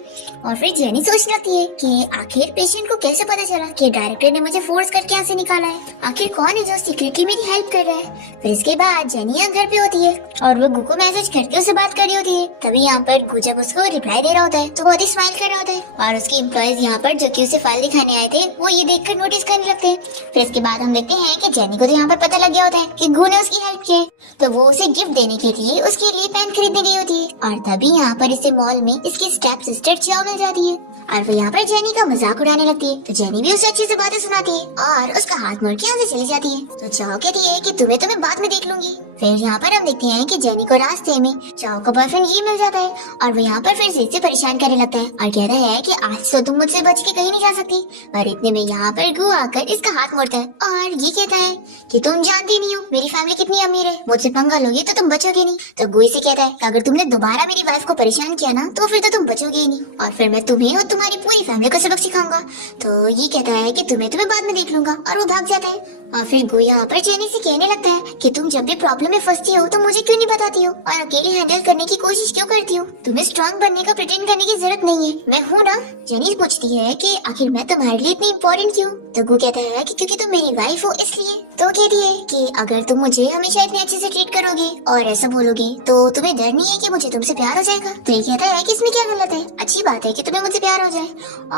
और फिर जेनी सोच लगती है कि आखिर पेशेंट को कैसे पता चला कि डायरेक्टर ने मुझे फोर्स करके यहाँ से निकाला है, आखिर कौन है जो सीक्रेटली मेरी हेल्प कर रहा है। फिर इसके बाद जेनी यहाँ घर पे होती है और वो गू को मैसेज करके उससे बात कर रही होती है। तभी यहाँ पर गू जब उसको रिप्लाई दे रहा होता है तो बहुत ही स्माइल कर रहा होता है और उसके एम्प्लॉयज यहाँ पर जो कि उसे फाइल दिखाने आए थे वो ये देखकर नोटिस करने लगते हैं। फिर इसके बाद हम देखते हैं कि जेनी को तो यहाँ पर पता लग गया होता है कि गू ने उसकी हेल्प की है, तो वो उसे गिफ्ट देने के लिए उसके लिए पेन खरीदने गई होती है। और तभी यहाँ पर इसे मॉल में इसकी स्टेप सिस्टर चाओ मिल जाती है और वो यहाँ पर जेनी का मजाक उड़ाने लगती है। तो जेनी भी उसे अच्छी से बातें सुनाती है और उसका हाथ मोड़ के यहाँ से चली जाती है। तो चाओ कहती है कि तुम्हें तो मैं बाद में देख लूंगी। फिर यहाँ पर हम देखते हैं कि जेनी को रास्ते में चाओ का बॉयफ्रेंड ये मिल जाता है और वो यहाँ पर फिर से इसे परेशान करने लगता है और कहता है कि आज तो तुम मुझसे बच के कहीं नहीं जा सकती। पर इतने में यहाँ पर गू आकर इसका हाथ मोड़ता है और ये कहता है कि तुम जानती नहीं हो मेरी फैमिली कितनी अमीर है, मुझसे पंगा लोगे तो तुम बचोगे नहीं। तो गू इसे कहता है कि अगर तुमने दोबारा मेरी वाइफ को परेशान किया ना तो फिर तो तुम बचोगे ही नहीं और फिर मैं तुम्हें और तुम्हारी पूरी फैमिली को सबक सिखाऊंगा। तो ये कहता है कि तुम्हें बाद में देख लूंगा और वो भाग जाता है। और फिर गू यहाँ पर जेनी से कहने लगता है कि तुम जब भी प्रॉब्लम में फंसती हो तो मुझे क्यों नहीं बताती हो और अकेले हैंडल करने की कोशिश क्यों करती हो, तुम्हें स्ट्रांग बनने का प्रिटेंड करने की जरूरत नहीं है, मैं हूँ ना। जेनी पूछती है कि आखिर मैं तुम्हारे लिए इतनी इम्पोर्टेंट क्यों। तो गू कहता है कि क्योंकि तुम मेरी वाइफ हो इसलिए। तो कहती है कि अगर तुम मुझे हमेशा इतने अच्छे से ट्रीट करोगी और ऐसा बोलोगी तो तुम्हें डर नहीं है कि मुझे तुमसे प्यार हो जाएगा। तो ये कहता है कि इसमें क्या गलत है, अच्छी बात है कि तुम्हें मुझसे प्यार हो जाए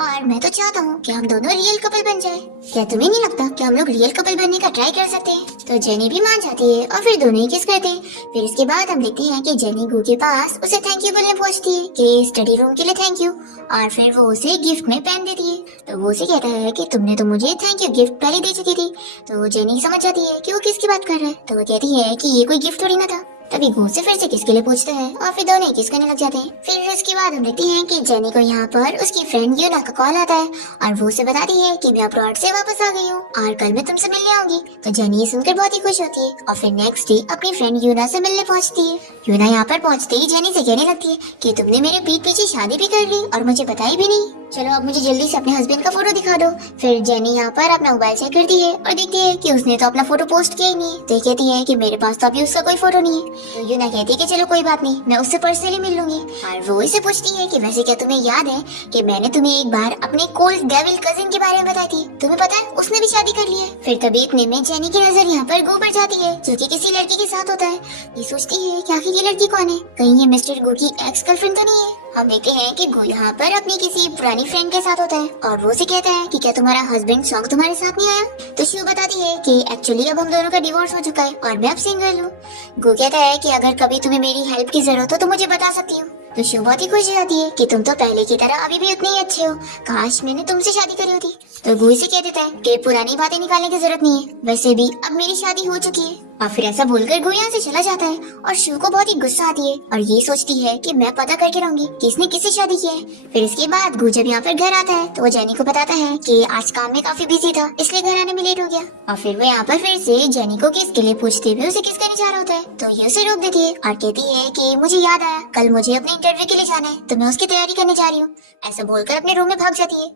और मैं तो चाहता हूँ कि हम दोनों रियल कपल बन जाए। क्या तुम्हें नहीं लगता कि हम लोग रियल कपल बनने का ट्राई कर सकते हैं। तो जेनी भी मान जाती है और फिर दोनों ही किस करते हैं। फिर इसके बाद हम देखते हैं कि जेनी गू के पास उसे थैंक यू बोलने पहुंचती है कि स्टडी रूम के लिए थैंक यू और फिर वो उसे गिफ्ट में पेन देती है। तो वो उसे कहता है कि तुमने तो मुझे थैंक यू गिफ्ट पहले दे चुकी थी। तो जेनी समझ जाती है कि वो किसकी बात कर रहा है। तो वो कहती है कि ये कोई गिफ्ट थोड़ी ना था। तभी गू से फिर से किसके लिए पूछता है और फिर दोनों किस करने लग जाते हैं। फिर उसके बाद हम देखते हैं कि जेनी को यहाँ पर उसकी फ्रेंड यूना का कॉल आता है और वो उसे बताती है कि मैं अब्रॉड से वापस आ गई हूँ और कल मैं तुमसे मिलने आऊंगी। तो जेनी ये सुनकर बहुत ही खुश होती है और फिर नेक्स्ट डे अपनी फ्रेंड यूना से मिलने पहुँचती है। यूना यहाँ पर पहुँचते ही जेनी से कहने लगती है कि तुमने मेरे पीठ पीछे शादी भी कर ली और मुझे बताई भी नहीं, चलो अब मुझे जल्दी से अपने हस्बैंड का फोटो दिखा दो। फिर जेनी यहाँ पर अपना मोबाइल चेक करती है और देखती है कि उसने तो अपना फोटो पोस्ट किया ही नहीं। तो कहती है कि मेरे पास तो अभी उसका कोई फोटो नहीं है। तो यूना कहती है कि चलो कोई बात नहीं, मैं उससे पर्सनली मिल लूंगी। और वो इसे पूछती है कि वैसे क्या तुम्हें याद है कि मैंने तुम्हें एक बार अपने कोल्ड डेविल कजिन के बारे में बताई थी, तुम्हें पता है उसने भी शादी कर ली है। फिर तभी इतने में जेनी की नजर यहाँ पर गू पर जाती है जो कि किसी लड़की के साथ होता है। ये सोचती है कि आखिर ये लड़की कौन है, कहीं ये मिस्टर गू की एक्स गर्लफ्रेंड तो नहीं है। हम देखते हैं कि गू यहाँ पर अपनी किसी पुरानी फ्रेंड के साथ होता है और वो से कहता है कि क्या तुम्हारा हस्बैंड सॉन्ग तुम्हारे साथ नहीं आया। तो शिव बताती है कि एक्चुअली अब हम दोनों का डिवोर्स हो चुका है और मैं अब सिंगल हूँ। गू कहता है कि अगर कभी तुम्हें मेरी हेल्प की जरूरत हो तो मुझे बता सकती हूँ। तो शिव बहुत ही खुश हो जाती है कि तुम तो पहले की तरह अभी भी उतने ही अच्छे हो, काश मैंने तुमसे शादी करी होती। तो गू इसे कह देता है कि पुरानी बातें निकालने की जरूरत नहीं है, वैसे भी अब मेरी शादी हो चुकी है। और फिर ऐसा बोलकर गू यहाँ से चला जाता है और शिव को बहुत ही गुस्सा आती है और ये सोचती है कि मैं पता करके रहूंगी कि इसने किससे शादी की है। फिर इसके बाद गू जब यहाँ पर घर आता है तो वो जेनी को बताता है कि आज काम में काफी बिजी था इसलिए घर आने में लेट हो गया। और फिर वो यहाँ पर फिर से जेनी को किस के लिए पूछते हुए उसे किस करने जा रहा होता है। तो ये उसे रोक देती है और कहती है कि मुझे याद आया कल मुझे अपने इंटरव्यू के लिए जाना है तो मैं उसकी तैयारी करने जा रही हूँ। ऐसा बोलकर अपने रूम में भाग जाती है।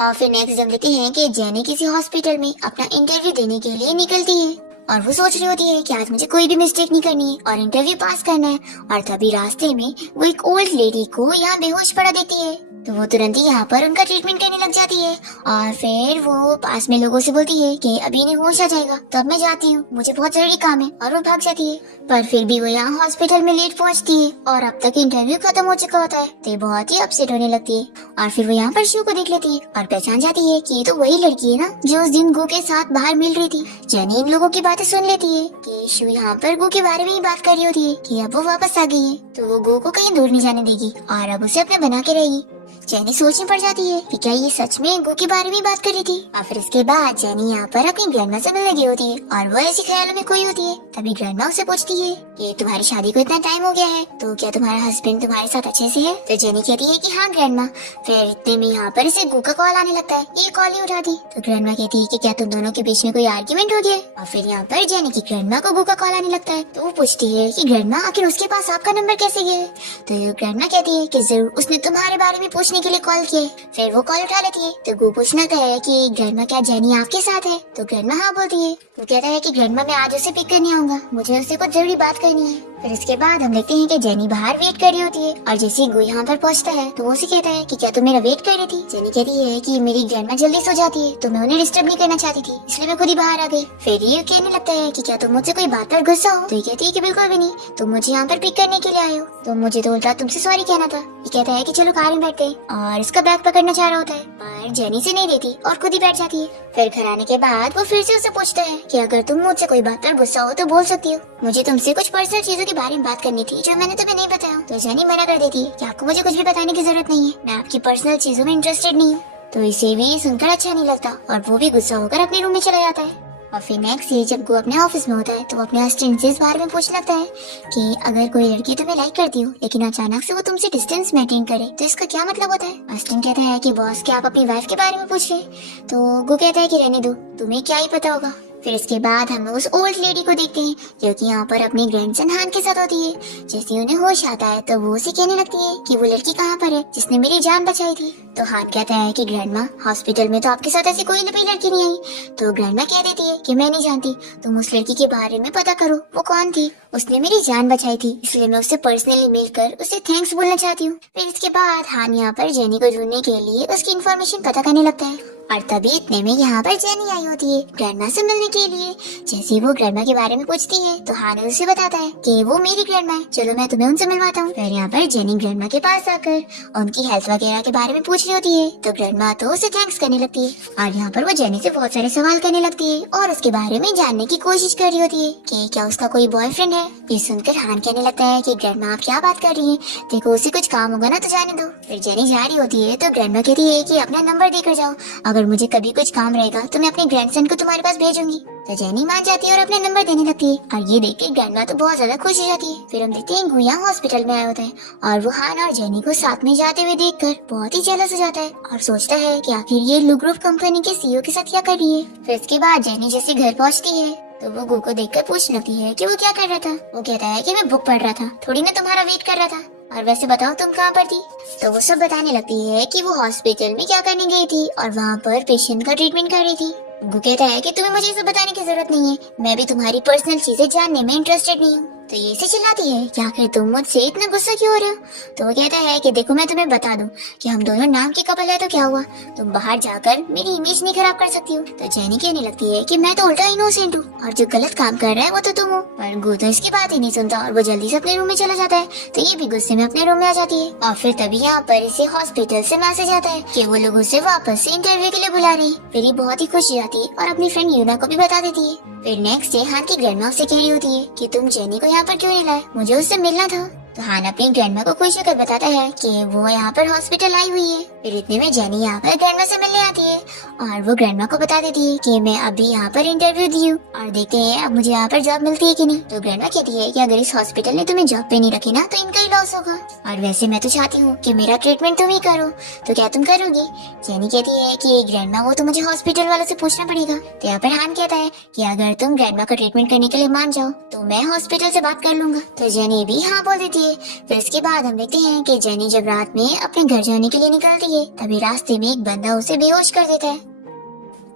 और फिर नेक्स्ट हम देखते हैं कि जेनी किसी हॉस्पिटल में अपना इंटरव्यू देने के लिए निकलती है और वो सोच रही होती है कि आज मुझे कोई भी मिस्टेक नहीं करनी है और इंटरव्यू पास करना है। और तभी रास्ते में वो एक ओल्ड लेडी को यहाँ बेहोश पड़ा देती है, तो वो तुरंत ही यहाँ पर उनका ट्रीटमेंट करने लग जाती है। और फिर वो पास में लोगों से बोलती है कि अभी इन्हें होश आ जाएगा, तो अब मैं जाती हूँ, मुझे बहुत जरूरी काम है, और वो भाग जाती है। पर फिर भी वो यहाँ हॉस्पिटल में लेट पहुँचती है और अब तक इंटरव्यू खत्म हो चुका होता है, तो ये बहुत ही अपसेट होने लगती है। और फिर वो यहाँ पर शू को देख लेती है और पहचान जाती है कि ये तो वही लड़की है ना जो उस दिन गो के साथ बाहर मिल रही थी। जेनी इन लोगों की बातें सुन लेती है कि शू यहाँ पर गो के बारे में ही बात कर रही होती है कि अब वो वापस आ गई है, तो वो गो को कहीं दूर नहीं जाने देगी और अब उसे अपने बना के रहेगी। जेनी सोचने पड़ जाती है कि क्या ये सच में गो के बारे में बात कर रही थी। और फिर इसके बाद जेनी यहाँ पर अपनी ग्रैंडमा से मिलने गई होती है और वो ऐसी ख्यालों में खोई होती है। तभी ग्रैंडमा उसे पूछती है कि तुम्हारी शादी को इतना टाइम हो गया है, तो क्या तुम्हारा हस्बैंड तुम्हारे साथ अच्छे से है? तो जेनी कहती है कि हाँ ग्रैंडमा। फिर इतने में यहाँ पर इसे गो का कॉल आने लगता है, ये कॉल ही उठा दी। तो ग्रैंडमा कहती है कि क्या तुम दोनों के बीच में कोई आर्ग्यूमेंट हो गया? और फिर यहाँ पर जेनी की ग्रैंडमा को गो का कॉल आने लगता है, तो वो पूछती है कि ग्रैंडमा आखिर उसके पास आपका नंबर कैसे गया? तो ग्रैंडमा कहती है कि जरूर उसने तुम्हारे बारे में पूछने के लिए कॉल किया। फिर वो कॉल उठा लेती है, तो गो पूछना है कि ग्रैंडमा क्या जेनी आपके साथ है? तो ग्रैंडमा हाँ बोलती है। वो कहता है कि ग्रैंडमा मैं आज उसे पिक करने आऊंगा, मुझे उससे कुछ जरूरी बात करनी है। फिर इसके बाद हम देखते हैं कि जेनी बाहर वेट कर रही होती है और जैसे ही गो यहाँ पर पहुँचता है तो वो उसे कहता है कि क्या तुम मेरा वेट कर रही थी? जेनी कहती है कि मेरी ग्रैंडमा जल्दी सो जाती है, तो मैं उन्हें डिस्टर्ब नहीं करना चाहती थी, इसलिए मैं खुद ही बाहर आ गई। फिर ये कहने लगता है कि क्या तुम मुझसे कोई बात पर गुस्सा हो? तो ये कहती है कि बिल्कुल भी नहीं, तुम मुझे यहाँ पर पिक करने के लिए आए हो, तो मुझे तो उल्टा तुमसे सॉरी कहना था। ये कहता है कि चलो कार में बैठते हैं और इसका बैग पकड़ना चाह रहा होता है, पर जेनी से नहीं देती और खुद ही बैठ जाती है। फिर घर आने के बाद वो फिर से उसे पूछता है कि अगर तुम मुझसे कोई बात पर गुस्सा हो तो बोल सकती हो, मुझे तुमसे कुछ पर्सनल चीजों के बारे में बात करनी थी जो मैंने तुम्हें नहीं बताया। तो जेनी मना कर देती है कि आपको मुझे कुछ भी बताने की जरूरत नहीं है, मैं आपकी पर्सनल चीजों में इंटरेस्टेड नहीं हूँ। तो इसे भी सुनकर अच्छा नहीं लगता और वो भी गुस्सा होकर अपने रूम में चला जाता है। और फिर नेक्स्ट डे जब वो अपने ऑफिस में होता है तो वो अपने असिस्टेंट से इस बारे में पूछने लगता है कि अगर कोई लड़की तुम्हें लाइक करती हो लेकिन अचानक से वो तुमसे डिस्टेंस मेंटेन करे तो इसका क्या मतलब होता है? असिस्टेंट कहता है कि बॉस क्या आप अपनी वाइफ के बारे में पूछ रहे? तो वो कहता है कि रहने दो, तुम्हें क्या ही पता होगा। फिर इसके बाद हम उस ओल्ड लेडी को देखते हैं जो कि यहाँ पर अपने ग्रैंडसन हान के साथ होती है। जैसे उन्हें होश आता है तो वो उसे कहने लगती है कि वो लड़की कहाँ पर है जिसने मेरी जान बचाई थी। तो हान कहता है कि ग्रैंडमा हॉस्पिटल में तो आपके साथ ऐसी कोई भी लड़की नहीं आई। तो ग्रैंडमा कह देती है कि मैं नहीं जानती, तुम उस लड़की के बारे में पता करो, वो कौन थी, उसने मेरी जान बचाई थी, इसलिए मैं उससे पर्सनली मिलकर उसे थैंक्स बोलना चाहती हूँ। फिर इसके बाद हान यहाँ पर जेनी को ढूंढने के लिए उसकी इन्फॉर्मेशन पता करने लगता है और तभी इतने में यहाँ पर जेनी आई होती है ग्रैंडमा से मिलने के लिए। जैसे ही वो ग्रैंडमा के बारे में पूछती है तो हान उसे बताता है कि वो मेरी ग्रैंडमा है, चलो मैं तुम्हें उनसे मिलवाता हूँ। फिर यहाँ पर जेनी ग्रैंडमा के पास आकर उनकी हेल्थ वगैरह के बारे में पूछ रही होती है, तो ग्रैंडमा तो उसे थैंक्स करने लगती है और यहाँ पर वो जेनी से बहुत सारे सवाल करने लगती है और उसके बारे में जानने की कोशिश कर रही होती है कि क्या उसका कोई बॉयफ्रेंड है। ये सुनकर हान कहने लगता है कि ग्रैंडमा आप क्या बात कर रही है, देखो उसे कुछ काम होगा ना तो जाने दो। फिर जेनी जा रही होती है तो ग्रैंडमा कहती है कि अपना नंबर देकर जाओ, अगर मुझे कभी कुछ काम रहेगा तो मैं अपने ग्रैंडसन को तुम्हारे पास भेजूंगी। तो जेनी मान जाती है और अपना नंबर देने लगती है और ये देख के ग्रैंडमा तो बहुत ज्यादा खुश हो जाती है। फिर हम देखते हैं गुया हॉस्पिटल में आया होता है और वो हान और जेनी को साथ में जाते हुए देखकर बहुत ही जेलस हो जाता है और सोचता है कि आखिर ये लू ग्रुप कंपनी के सीईओ के साथ क्या कर रही है। फिर इसके बाद जेनी जैसे घर पहुँचती है तो वो गो को देखकर पूछने लगती है कि वो क्या कर रहा था। वो कहता है कि मैं बुक पढ़ रहा था, थोड़ी ना तुम्हारा वेट कर रहा था, और वैसे बताओ तुम कहाँ पर थी? तो वो सब बताने लगती है कि वो हॉस्पिटल में क्या करने गई थी और वहाँ पर पेशेंट का ट्रीटमेंट कर रही थी। वो कहता है कि तुम्हें मुझे सब बताने की जरूरत नहीं है, मैं भी तुम्हारी पर्सनल चीजें जानने में इंटरेस्टेड नहीं हूँ। तो ये से चिल्लाती है कि आखिर तुम मुझसे इतना गुस्सा क्यों हो रहे हो? तो वो कहता है कि देखो मैं तुम्हें बता दूं कि हम दोनों नाम के कपल है तो क्या हुआ, तुम बाहर जाकर मेरी इमेज नहीं खराब कर सकती हो। तो जेनी कहने लगती है कि मैं तो उल्टा इनोसेंट हूँ और जो गलत काम कर रहा है वो तो तुम हो। पर गो तो इसकी बात ही नहीं सुनता और वो जल्दी से अपने रूम में चला जाता है। तो ये भी गुस्से में अपने रूम में आ जाती है और फिर तभी यहाँ पर इसे हॉस्पिटल से मैसेज आता है कि वो लोग उसे वापस से इंटरव्यू के लिए बुला रहे हैं। फिर ये बहुत ही खुश हो जाती है और अपनी फ्रेंड यूना को भी बता देती है। फिर नेक्स्ट डे हान की ग्रैंडमा से कह रही होती है कि तुम जेनी को यहाँ पर क्यों नहीं लाए, मुझे उससे मिलना था। तो हान अपनी ग्रैंडमा को खुश होकर बताता है कि वो यहाँ पर हॉस्पिटल आई हुई है। फिर इतने में जेनी यहाँ पर ग्रैंडमा से मिलने आती है और वो ग्रैंडमा को बता देती है कि मैं अभी यहाँ पर इंटरव्यू दी हूँ और देखते हैं अब मुझे यहाँ पर जॉब मिलती है कि नहीं। तो ग्रैंडमा कहती है कि अगर इस हॉस्पिटल ने तुम्हें जॉब पे नहीं रखी ना तो इनका ही लॉस होगा, और वैसे मैं तो चाहती हूँ कि मेरा ट्रीटमेंट तुम ही करो, तो क्या तुम करोगी? जेनी कहती है कि ग्रैंडमा वो तो मुझे हॉस्पिटल वालों से पूछना पड़ेगा। तो यहाँ पर हान कहता है कि अगर तुम ग्रैंडमा का ट्रीटमेंट करने के लिए मान जाओ तो मैं हॉस्पिटल से बात कर लूंगा। तो जेनी भी हाँ बोल देती है। फिर इसके बाद हम देखते हैं कि जेनी जब रात में अपने घर जाने के लिए निकलती है तभी रास्ते में एक बंदा उसे बेहोश कर देता है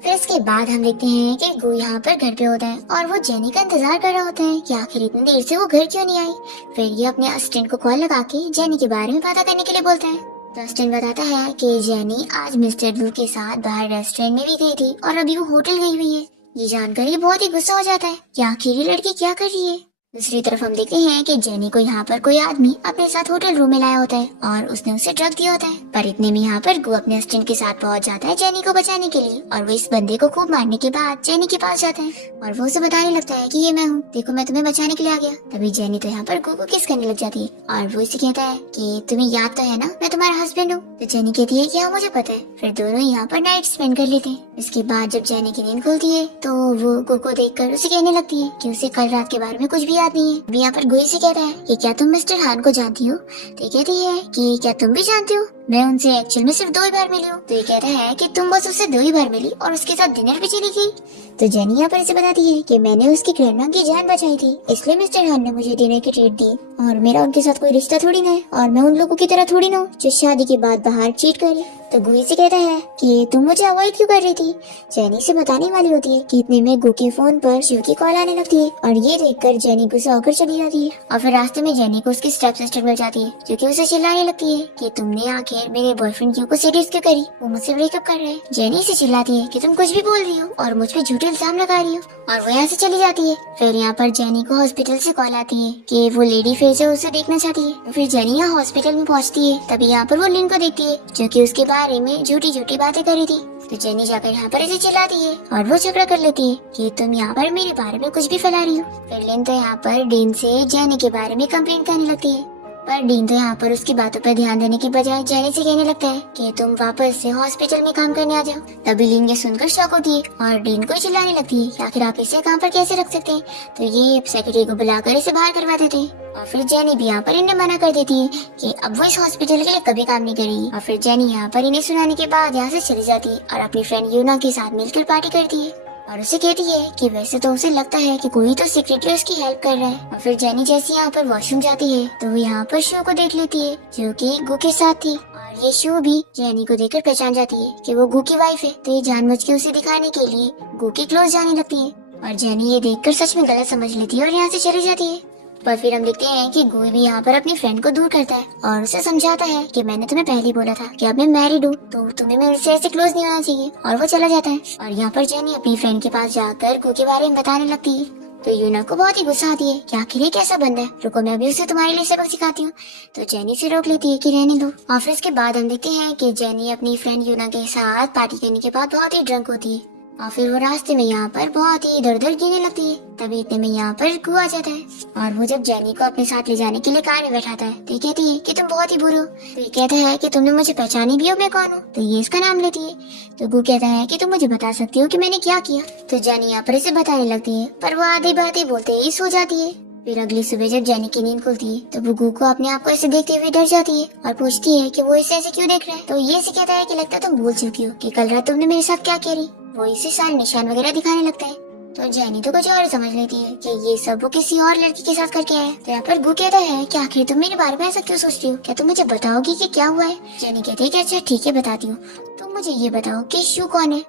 फिर इसके बाद हम देखते हैं कि गो यहाँ पर घर पे होता है और वो जेनी का इंतजार कर रहा होता है कि आखिर इतनी देर से वो घर क्यों नहीं आई। फिर ये अपने असिस्टेंट को कॉल लगा के जेनी के बारे में पता करने के लिए बोलता है। तो असिस्टेंट बताता है कि जेनी आज मिस्टर ब्लू के साथ बाहर रेस्टोरेंट में भी गई थी और अभी वो होटल गई हुई है। ये जानकर ये बहुत ही गुस्सा हो जाता है कि आखिर ये लड़की क्या कर रही है। दूसरी तरफ हम देखते हैं कि जेनी को यहाँ पर कोई आदमी अपने साथ होटल रूम में लाया होता है और उसने उसे ड्रग दिया होता है। पर इतने में यहाँ पर गो अपने असिस्टेंट के साथ पहुँच जाता है जेनी को बचाने के लिए और वो इस बंदे को खूब मारने के बाद जेनी के पास जाता है और वो उसे बताने लगता है कि ये मैं हूँ, देखो मैं तुम्हें बचाने के लिए आ गया। तभी जेनी तो यहाँ पर गो को किस करने लग जाती है और वो इसे कहता है कि तुम्हें याद तो है ना मैं तुम्हारा हस्बैंड हूँ। तो जेनी कहती है कि हाँ मुझे पता है। फिर दोनों यहाँ पर नाइट स्पेंड कर लेते हैं। इसके बाद जब जेनी की नींद खुलती है तो वो गो को देखकर उसे कहने लगती है कि उसे कल रात के बारे में कुछ भी याद नहीं है। यहाँ पर गोई से कहता है कि क्या तुम मिस्टर हान को जानती हो। तो ये कहती है कि क्या तुम भी जानती हो, मैं उनसे एक्चुअल में सिर्फ 2 ही बार मिली हूँ। तो ये कहता है कि तुम बस उससे 2 ही बार मिली और उसके साथ डिनर भी चली गई। तो जेनी यहाँ पर इसे बताती है कि मैंने उसकी ग्रैंडमा की जान बचाई थी, इसलिए मिस्टर हान ने मुझे डिनर की ट्रीट दी और मेरा उनके साथ कोई रिश्ता थोड़ी ना है और मैं उन लोगों की तरह थोड़ी ना हूँ जो शादी के बाद बाहर चीट करे। तो गोई से कहता है कि तुम मुझे अवॉइड क्यों कर रही थी। जेनी से बताने वाली होती है कि इतने में गो के फोन पर शिव की कॉल आने लगती है और ये देखकर जेनी गुस्सा होकर चली जाती है। और फिर रास्ते में जेनी को उसकी स्टेप सिस्टर मिल जाती है जो कि उसे चिल्लाने लगती है कि तुमने आखिर मेरे बॉयफ्रेंड क्यू को सीरियस क्यों करी, वो मुझसे ब्रेकअप कर रहे हैं। जेनी से चिल्लाती है कि तुम कुछ भी बोल रही हो और मुझ पे झूठे इल्जाम लगा रही हो और वो यहाँ से चली जाती है। फिर यहाँ पर जेनी को हॉस्पिटल से कॉल आती है कि वो लेडी फिर से उसे देखना चाहती है। फिर जेनी यहाँ हॉस्पिटल में पहुँचती है। तभी यहाँ पर वो लिन को देखती है जो कि उसके बारे में झूठी झूठी बातें कर रही थी। तो जेनी जाकर यहाँ पर इसे चिल्लाती है और वो झगड़ा कर लेती है कि तुम यहाँ पर मेरे बारे में कुछ भी फैला रही हो। फिर लिन तो यहाँ पर डीन से जेनी के बारे में कंप्लेंट करने लगती है। पर डीन तो यहाँ पर उसकी बातों पर ध्यान देने की बजाय जेनी से कहने लगता है कि तुम वापस से हॉस्पिटल में काम करने आ जाओ। तभी लिन ये सुनकर शॉक होती है और डीन को चिल्लाने लगती है कि आखिर आप इसे काम पर कैसे रख सकते हैं। तो ये सेक्रेटरी को बुलाकर इसे बाहर करवा देते हैं और फिर जेनी भी यहाँ पर इन्हें मना कर देती है कि अब वो इस हॉस्पिटल के लिए कभी काम नहीं करेगी। और फिर जेनी यहाँ पर इन्हें सुनाने के बाद यहाँ से चली जाती है और अपनी फ्रेंड यूना के साथ मिलकर पार्टी करती है और उसे कहती है कि वैसे तो उसे लगता है कि कोई तो सीक्रेटली उसकी हेल्प कर रहा है। और फिर जेनी जैसे यहाँ पर वॉशरूम जाती है तो वो यहाँ पर शो को देख लेती है जो कि गु के साथ थी और ये शो भी जेनी को देखकर पहचान जाती है कि वो गु की वाइफ है। तो ये जानबूझ के उसे दिखाने के लिए गु के क्लोज जाने लगती है और जेनी ये देखकर सच में गलत समझ लेती है और यहाँ से चली जाती है। पर फिर हम देखते हैं कि गोई भी यहाँ पर अपनी फ्रेंड को दूर करता है और उसे समझाता है कि मैंने तुम्हें पहले ही बोला था कि अब मैं मैरिड हूँ तो तुम्हें मेरे से ऐसे क्लोज नहीं होना चाहिए। और वो चला जाता है और यहाँ पर जेनी अपनी फ्रेंड के पास जाकर गो के बारे में बताने लगती है। तो यूना को बहुत ही गुस्सा आती है कि आखिर ये कैसा बंदा है, रुको मैं अभी उसे तुम्हारे लिए सबक सिखाती हूँ। तो जेनी से रोक लेती है कि रहने दो। और फिर इसके बाद हम देखते हैं कि जेनी अपनी फ्रेंड यूना के साथ पार्टी करने के बाद बहुत ही ड्रंक होती है और फिर वो रास्ते में यहाँ पर बहुत ही इधर उधर गिरने लगती है। तभी इतने में यहाँ पर गु आ जाता है और वो जब जेनी को अपने साथ ले जाने के लिए कार में बैठाता है तो ये कहती है कि तुम बहुत ही बुरे हो। तो ये कहता है कि तुमने मुझे पहचानी भी हो मैं कौन हूँ। तो ये इसका नाम लेती है। तो गु कहता है कि तुम मुझे बता सकती हो कि मैंने क्या किया। तो जेनी यहाँ पर इसे बताने लगती है पर वो आधी बातें बोलते ही सो जाती है। फिर अगली सुबह जब जेनी की नींद खुलती है तो वो गु को अपने आप को ऐसे देखते हुए डर जाती है और पूछती है कि वो इसे ऐसे क्यों देख रहा है। तो ये इसे कहता है कि लगता तुम भूल चुकी हो कि कल रात तुमने मेरे साथ क्या करी। वो इसे सारे निशान वगैरह दिखाने लगता है। तो जेनी तो कुछ और समझ लेती है कि ये सब वो किसी और लड़की के साथ करके आया। तो यहाँ पर गु कहता है कि आखिर तुम मेरे बारे में ऐसा क्यों सोचती हो, क्या तुम मुझे बताओगी कि क्या हुआ है। जेनी कहती है कि अच्छा ठीक है बताती हूँ, तुम मुझे ये बताओ कि शू कौन है,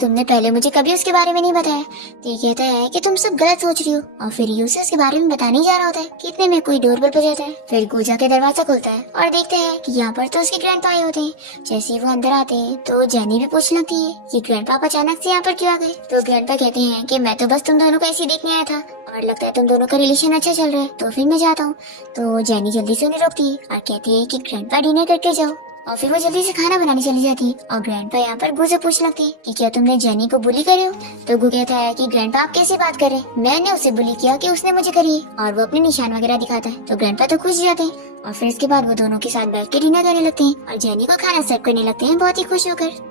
तुमने पहले मुझे कभी उसके बारे में नहीं बताया। तो ये कहता है कि तुम सब गलत सोच रही हो और फिर ये उसे उसके बारे में बताने जा रहा होता है कि इतने में कोई डोरबेल बजाता है। फिर गुजा के दरवाजा खुलता है और देखते हैं कि यहाँ पर तो उसके ग्रैंडपा आए होते हैं। जैसे ही वो अंदर आते हैं तो जेनी भी पूछने लगती है कि ग्रैंडपा अचानक से यहाँ पर क्यों आ गए। तो ग्रैंडपा कहते हैं कि मैं तो बस तुम दोनों को ऐसे ही देखने आया था और लगता है तुम दोनों का रिलेशन अच्छा चल रहा है तो फिर मैं जाता हूँ। तो जेनी जल्दी से उन्हें रोकती है और कहती है कि ग्रैंडपा डिनर करके जाओ और फिर वो जल्दी से खाना बनाने चली जाती है। और ग्रैंडपा यहाँ पर गु से पूछने लगती है कि क्या तुमने जेनी को बुली करे हो। तो गु कहता है कि ग्रैंडपा आप कैसी बात कर रहे हैं, मैंने उसे बुली किया कि उसने मुझे करी। और वो अपने निशान वगैरह दिखाता है तो ग्रैंडपा तो खुश जाते हैं और फिर इसके बाद वो दोनों के साथ बैठ के डिनर करने लगते हैं और जेनी को खाना सर्व करने लगते हैं बहुत ही खुश होकर।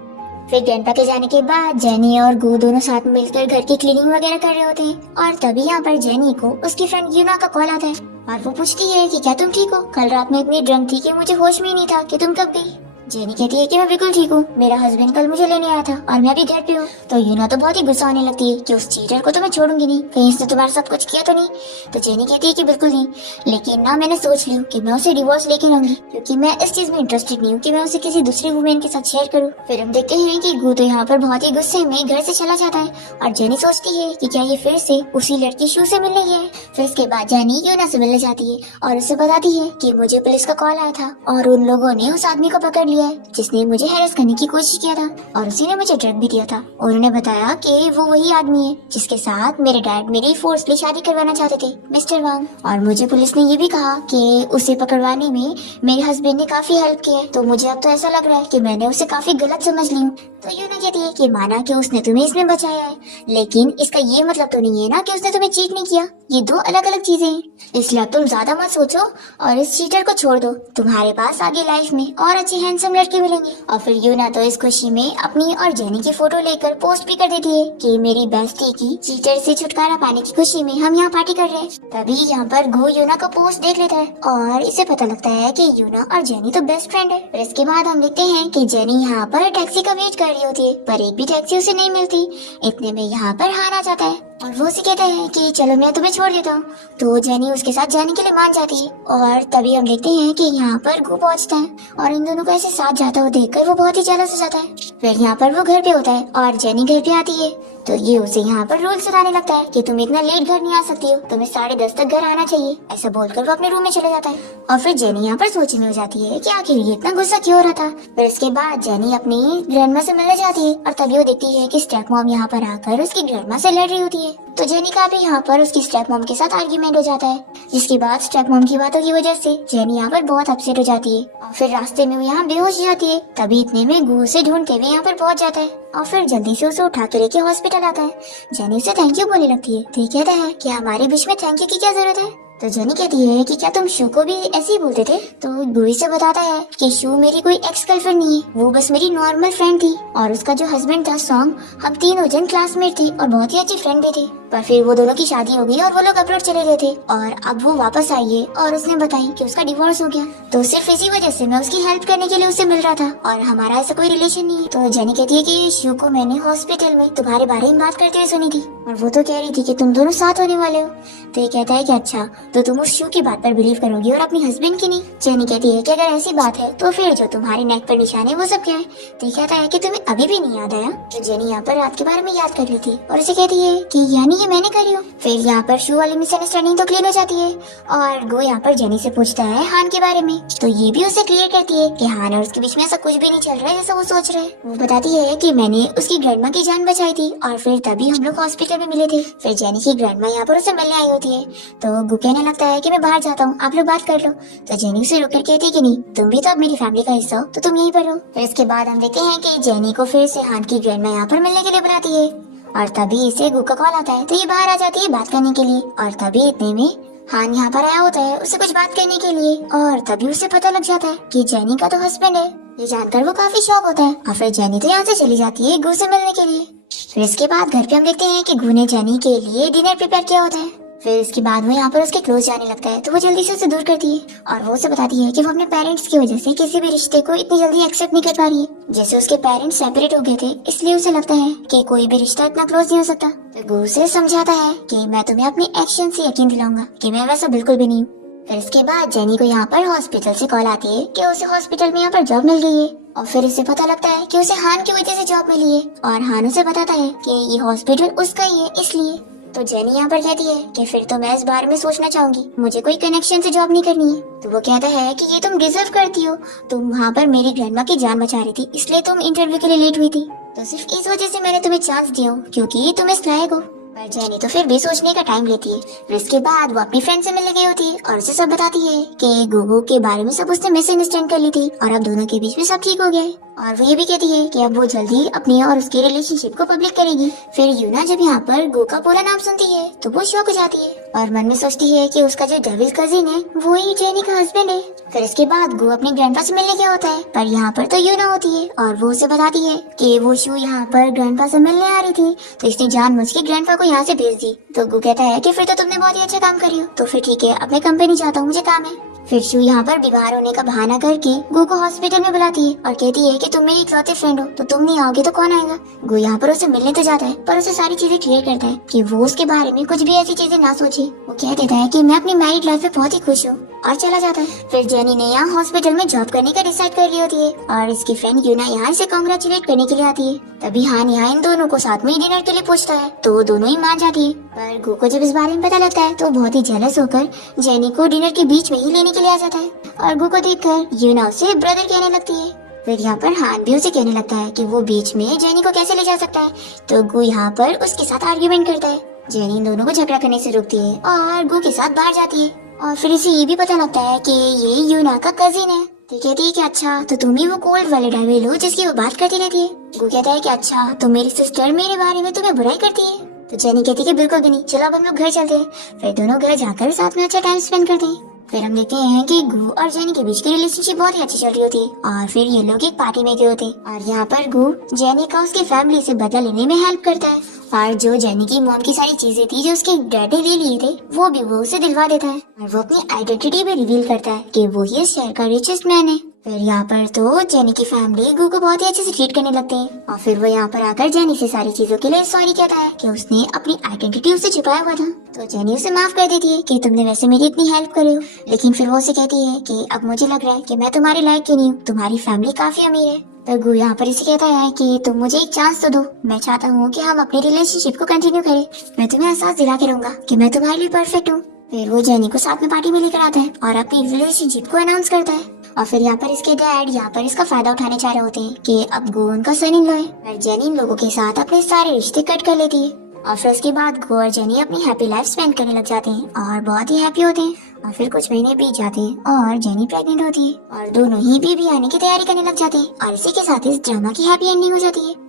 फिर ग्रैंडपा के जाने के बाद जेनी और गु दोनों साथ मिलकर घर की क्लीनिंग वगैरह कर रहे होते हैं और तभी यहाँ पर जेनी को उसकी फ्रेंड यूना का कॉल आता है और वो पूछती है कि क्या तुम ठीक हो, कल रात में इतनी ड्रंक थी कि मुझे होश में ही नहीं था कि तुम कब गई। जेनी कहती है कि मैं बिल्कुल ठीक हूँ, मेरा हस्बैंड कल मुझे लेने आया था और मैं अभी घर पे हूँ। तो यूना तो बहुत ही गुस्सा होने लगती है कि उस चीटर को तो मैं छोड़ूंगी नहीं, कहीं इसने तुम्हारा सब कुछ किया तो नहीं। तो जेनी कहती है कि बिल्कुल नहीं, लेकिन ना मैंने सोच ली कि मैं उसे डिवोर्स लेके रहूंगी, क्योंकि मैं इस चीज में इंटरेस्टेड नहीं हूँ कि मैं उसे किसी दूसरी वुमेन के साथ शेयर करूँ। फिर हम देखते हैं कि गु तो यहाँ पर बहुत ही गुस्से में घर से चला जाता है और जेनी सोचती है कि क्या ये फिर से उसी लड़की शू से मिलने गया है। फिर इसके बाद जेनी यूना से मिलने जाती है और उसे बताती है कि मुझे पुलिस का कॉल आया था और उन लोगों ने उस आदमी को पकड़ लिया है जिसने मुझे हैरेस करने की कोशिश किया था और उसी ने मुझे ड्रग भी दिया था। उन्होंने बताया कि वो वही आदमी है जिसके साथ मेरे डैड मेरी फोर्सली शादी करवाना चाहते थे, मिस्टर वांग। और मुझे पुलिस ने ये भी कहा कि उसे पकड़वाने में मेरे हस्बैंड ने काफी हेल्प की है। तो मुझे अब तो ऐसा लग रहा है कि मैंने उसे काफी गलत समझ ली हूँ। तो यूना कहती है कि माना कि उसने तुम्हें इसमें बचाया है, लेकिन इसका ये मतलब तो नहीं है ना कि उसने तुम्हें चीट नहीं किया। ये दो अलग अलग चीजें हैं, इसलिए अब तुम ज्यादा मत सोचो और इस चीटर को छोड़ दो। तुम्हारे पास आगे लाइफ में और अच्छे हैंडसम लड़के मिलेंगे। और फिर यूना तो इस खुशी में अपनी और जेनी की फोटो लेकर पोस्ट भी कर देती है कि मेरी बेस्टी की चीटर से छुटकारा पाने की खुशी में हम यहाँ पार्टी कर रहे हैं। तभी यहाँ पर गो यूना का पोस्ट देख लेता है और इसे पता लगता है कि यूना और जेनी तो बेस्ट फ्रेंड है। फिर इसके बाद हम देखते हैं कि जेनी यहाँ पर टैक्सी का वेट कर रही होती है, पर एक भी टैक्सी उसे नहीं मिलती। इतने में यहाँ पर हान आ जाता है और वो उसे कहता है कि चलो मैं तुम्हें छोड़ देता हूँ। तो जेनी उसके साथ जाने के लिए मान जाती है और तभी हम देखते हैं कि यहाँ पर गु पहुँचता है और इन दोनों को ऐसे साथ जाता हुआ देखकर वो बहुत ही जेलस हो जाता है। फिर यहाँ पर वो घर पे होता है और जेनी घर पे आती है तो ये उसे यहाँ पर रूल सुनाने लगता है कि तुम इतना लेट घर नहीं आ सकती हो, तुम्हें 10:30 तक घर आना चाहिए। ऐसा बोलकर वो अपने रूम में चले जाता है और फिर जेनी यहाँ पर सोचने हो जाती है कि आखिर ये इतना गुस्सा क्यों हो रहा था। फिर इसके बाद जेनी अपनी ग्रैंडमा से मिलने जाती है और तभी वो देखती है कि स्टेप मॉम यहाँ पर आकर उसकी ग्रैंडमा से लड़ रही होती है। तो जेनी का भी यहाँ पर उसकी स्टेप मॉम के साथ आर्ग्यूमेंट हो जाता है, जिसके बाद स्टेप मॉम की बातों की वजह से जेनी यहाँ पर बहुत अपसेट हो जाती है और फिर रास्ते में वो यहाँ बेहोश हो जाती है। तभी इतने में गु उसे ढूंढते हुए यहाँ पर पहुंच जाता है और फिर जल्दी से उसे उठा के लेके हॉस्पिटल आता है। जेनी उसे थैंक यू बोलने लगती है। तो कहता है कि हमारे बीच में थैंक यू की क्या जरूरत है। तो जेनी कहती है कि क्या तुम शू को भी ऐसे ही बोलते थे। तो गुई से बताता है कि शू मेरी कोई एक्स गर्लफ्रेंड नहीं है, वो बस मेरी नॉर्मल फ्रेंड थी और उसका जो हस्बैंड था सॉन्ग, हम तीनों जन क्लासमेट थे और बहुत ही अच्छी फ्रेंड भी थे। पर फिर वो दोनों की शादी हो गई और वो लोग अब्रॉड चले गए थे और अब वो वापस आई है और उसने बताई कि उसका डिवोर्स हो गया। तो सिर्फ इसी वजह से मैं उसकी हेल्प करने के लिए उससे मिल रहा था और हमारा ऐसा कोई रिलेशन नहीं है। तो जेनी कहती है कि शू को मैंने हॉस्पिटल में तुम्हारे बारे में बात करते हुए सुनी थी और वो तो कह रही थी कि तुम दोनों साथ होने वाले हो। तो ये कहता है कि अच्छा, तो तुम उस शू की बात पर बिलीव करोगी और अपनी हस्बैंड की नहीं। जेनी कहती है कि अगर ऐसी बात है तो फिर जो तुम्हारे नेक पर निशान है वो सब क्या है। तो ये कहता है कि तुम्हें अभी भी नहीं याद आया। तो जेनी यहाँ पर रात के बारे में याद कर लेती है और उसे कहती है कि यानी ये मैंने करी हूँ। फिर यहाँ पर शू वाली मिसअंडरस्टैंडिंग तो क्लियर हो जाती है और गो यहाँ पर जेनी से पूछता है हान के बारे में। तो ये भी उसे क्लियर करती है कि हान और उसके बीच में ऐसा कुछ भी नहीं चल रहा है जैसा वो सोच रहे हैं। वो बताती है कि मैंने उसकी ग्रैंडमा की जान बचाई थी और फिर तभी हम लोग हॉस्पिटल में मिले थे। फिर जेनी की ग्रैंडमा यहाँ पर उसे मिलने आई होती है तो गु कहने लगता है कि मैं बाहर जाता हूँ, आप लोग बात कर लो। तो जेनी उसे रुक कर कहती है कि नहीं, तुम भी तो अब मेरी फैमिली का हिस्सा हो, तो तुम यहीं पर हो। फिर इसके बाद हम देखते हैं कि जेनी को फिर से हान की ग्रैंडमा यहाँ पर मिलने के लिए बुलाती है और तभी इसे गु का कॉल आता है तो ये बाहर आ जाती है बात करने के लिए। और तभी इतने में हान यहाँ पर आया होता है उससे कुछ बात करने के लिए और तभी उसे पता लग जाता है कि जेनी का तो हस्बैंड है। ये जानकर वो काफी शॉक होता है और फिर जेनी तो यहाँ से चली जाती है गु से मिलने के लिए। फिर इसके बाद घर पे हम देखते हैं कि गु ने जेनी के लिए डिनर प्रिपेयर किया होता है। फिर इसके बाद वो यहाँ पर उसके क्लोज जाने लगता है तो वो जल्दी से उसे दूर करती है और वो उसे बताती है कि वो अपने पेरेंट्स की वजह से किसी भी रिश्ते को इतनी जल्दी एक्सेप्ट नहीं कर पा रही है। जैसे उसके पेरेंट्स सेपरेट हो गए थे इसलिए उसे लगता है कि कोई भी रिश्ता इतना क्लोज नहीं हो सकता। तो गु उसे समझाता है कि मैं तुम्हें अपनी एक्शन से यकीन दिलाऊंगा कि मैं वैसा बिल्कुल भी नहीं हूँ। फिर इसके बाद जेनी को यहाँ पर हॉस्पिटल से कॉल आती है कि उसे हॉस्पिटल में यहाँ पर जॉब मिल गई है और फिर उसे पता लगता है कि उसे हान की वजह से जॉब मिली है और हान उसे बताता है कि ये हॉस्पिटल उसका ही है इसलिए। तो जेनी यहाँ पर कहती है कि फिर तो मैं इस बारे में सोचना चाहूंगी, मुझे कोई कनेक्शन से जॉब नहीं करनी है। तो वो कहता है कि ये तुम डिजर्व करती हो, तुम वहाँ पर मेरी ग्रैंडमा की जान बचा रही थी इसलिए तुम इंटरव्यू के लिए लेट हुई थी, तो सिर्फ इस वजह से मैंने तुम्हें चांस दिया हो क्योंकि तुम इस लायक हो। पर जेनी तो फिर भी सोचने का टाइम लेती है। फिर इसके बाद वो अपनी फ्रेंड से मिलने गई होती है और उसे सब बताती है कि गुगु के बारे में सब उसने मिसअंडरस्टैंड कर ली थी और अब दोनों के बीच में सब ठीक हो गया है। और वो ये भी कहती है कि अब वो जल्दी अपनी और उसके रिलेशनशिप को पब्लिक करेगी। फिर यूना जब यहाँ पर गु का पूरा नाम सुनती है तो वो शॉक हो जाती है और मन में सोचती है कि उसका जो डेविल कजिन है वो ही जेनी का हस्बैंड है। फिर इसके बाद गु अपने ग्रैंडपा से मिलने गया होता है पर यहाँ पर तो यूना होती है और वो उसे बताती है कि वो शू यहाँ पर ग्रैंडपा से मिलने आ रही थी तो इसने जानबूझ के ग्रैंडपा को यहाँ से भेज दी। तो गु कहता है कि फिर तो तुमने बहुत ही अच्छा काम करी हो, तो फिर ठीक है अब मैं कंपनी जाता हूँ, मुझे काम है। फिर शू यहाँ पर बीमार होने का बहाना करके गो को हॉस्पिटल में बुलाती है और कहती है कि तुम मेरी इकलौते फ्रेंड हो, तो तुम नहीं आओगे तो कौन आएगा। गो यहाँ पर उसे मिलने तो जाता है पर उसे सारी चीजें क्लियर करता है कि वो उसके बारे में कुछ भी ऐसी चीजें ना सोचे। वो कह देता है कि मैं अपनी मैरिड लाइफ में बहुत ही खुश हूँ और चला जाता है। फिर जेनी ने यहाँ हॉस्पिटल में जॉब करने का डिसाइड कर लिया होती है और इसकी फ्रेंड यूना यहाँ इसे कांग्रेचुलेट करने के लिए आती है। तभी हान यहाँ इन दोनों को साथ में डिनर के लिए पूछता है तो दोनों ही मान जाती है। पर गो को जब इस बारे में पता लगता है तो बहुत ही जेलस होकर जेनी को डिनर के बीच में ही लेने के लिए आ जाता है और गो को देखकर यूना उसे ब्रदर कहने लगती है। फिर यहाँ पर हान भी उसे कहने लगता है कि वो बीच में जेनी को कैसे ले जा सकता है, तो गो यहाँ पर उसके साथ आर्ग्यूमेंट करता है। जेनी इन दोनों को झगड़ा करने से रोकती है और गो के साथ बाहर जाती है और फिर इसे ये भी पता लगता है कि ये यूना का कजिन है। तो कहती है कि अच्छा तो तुम ही वो कोल्ड वाले डेविल हो जिसकी वो बात करती रहती है। गो कहता है कि अच्छा तो मेरी सिस्टर मेरे बारे में तुम्हें बुराई करती है। तो जेनी कहती है कि बिल्कुल भी नहीं, चलो अब हम लोग घर चलते हैं। फिर दोनों घर जाकर साथ में अच्छा टाइम स्पेंड करते हैं। फिर हम देखते हैं कि गु और जेनी के बीच की रिलेशनशिप बहुत ही अच्छी चल रही होती है और फिर ये लोग एक पार्टी में गए होते हैं और यहाँ पर गु जेनी का उसकी फैमिली से बदला लेने में हेल्प करता है और जो जेनी की मॉम की सारी चीजें थी जो उसके डैड ने ले लिए थे वो भी वो उसे दिलवा देता है और वो अपनी आइडेंटिटी भी रिवील करता है कि वो ही इस शहर का रिचेस्ट मैन है। फिर यहाँ पर तो जेनी की फैमिली गु को बहुत ही अच्छे से ट्रीट करने लगते हैं और फिर वो यहाँ पर आकर जेनी से सारी चीजों के लिए सॉरी कहता है कि उसने अपनी आइडेंटिटी उससे छुपाया हुआ था। तो जेनी उसे माफ कर देती है कि तुमने वैसे मेरी इतनी हेल्प करी हो, लेकिन फिर वो उसे कहती है कि अब मुझे लग रहा है कि मैं तुम्हारे लायक की नहीं हूँ, तुम्हारी फैमिली काफी अमीर है। तो गु यहाँ पर इसे कहता है कि तुम मुझे एक चांस तो दो, मैं चाहता हूँ कि हम अपनी रिलेशनशिप को कंटिन्यू करें, मैं तुम्हें एहसास दिला के रहूंगा कि मैं तुम्हारे लिए परफेक्ट हूँ। फिर वो जेनी को साथ में पार्टी में लेकर आता है और अपनी रिलेशनशिप को अनाउंस करता है और फिर यहाँ पर इसके डैड यहाँ पर इसका फायदा उठाने चाह रहे होते हैं कि अब गो उनका सन इन लॉ है और जेनी इन लोगों के साथ अपने सारे रिश्ते कट कर लेती है और फिर उसके बाद गो और जेनी अपनी हैप्पी लाइफ स्पेंड करने लग जाते हैं और बहुत ही हैप्पी होते हैं। और फिर कुछ महीने बीत जाते हैं और जेनी प्रेग्नेंट होती है और दोनों ही बेबी आने की तैयारी करने लग जाते हैं और इसी के साथ इस ड्रामा की हैप्पी एंडिंग हो जाती है।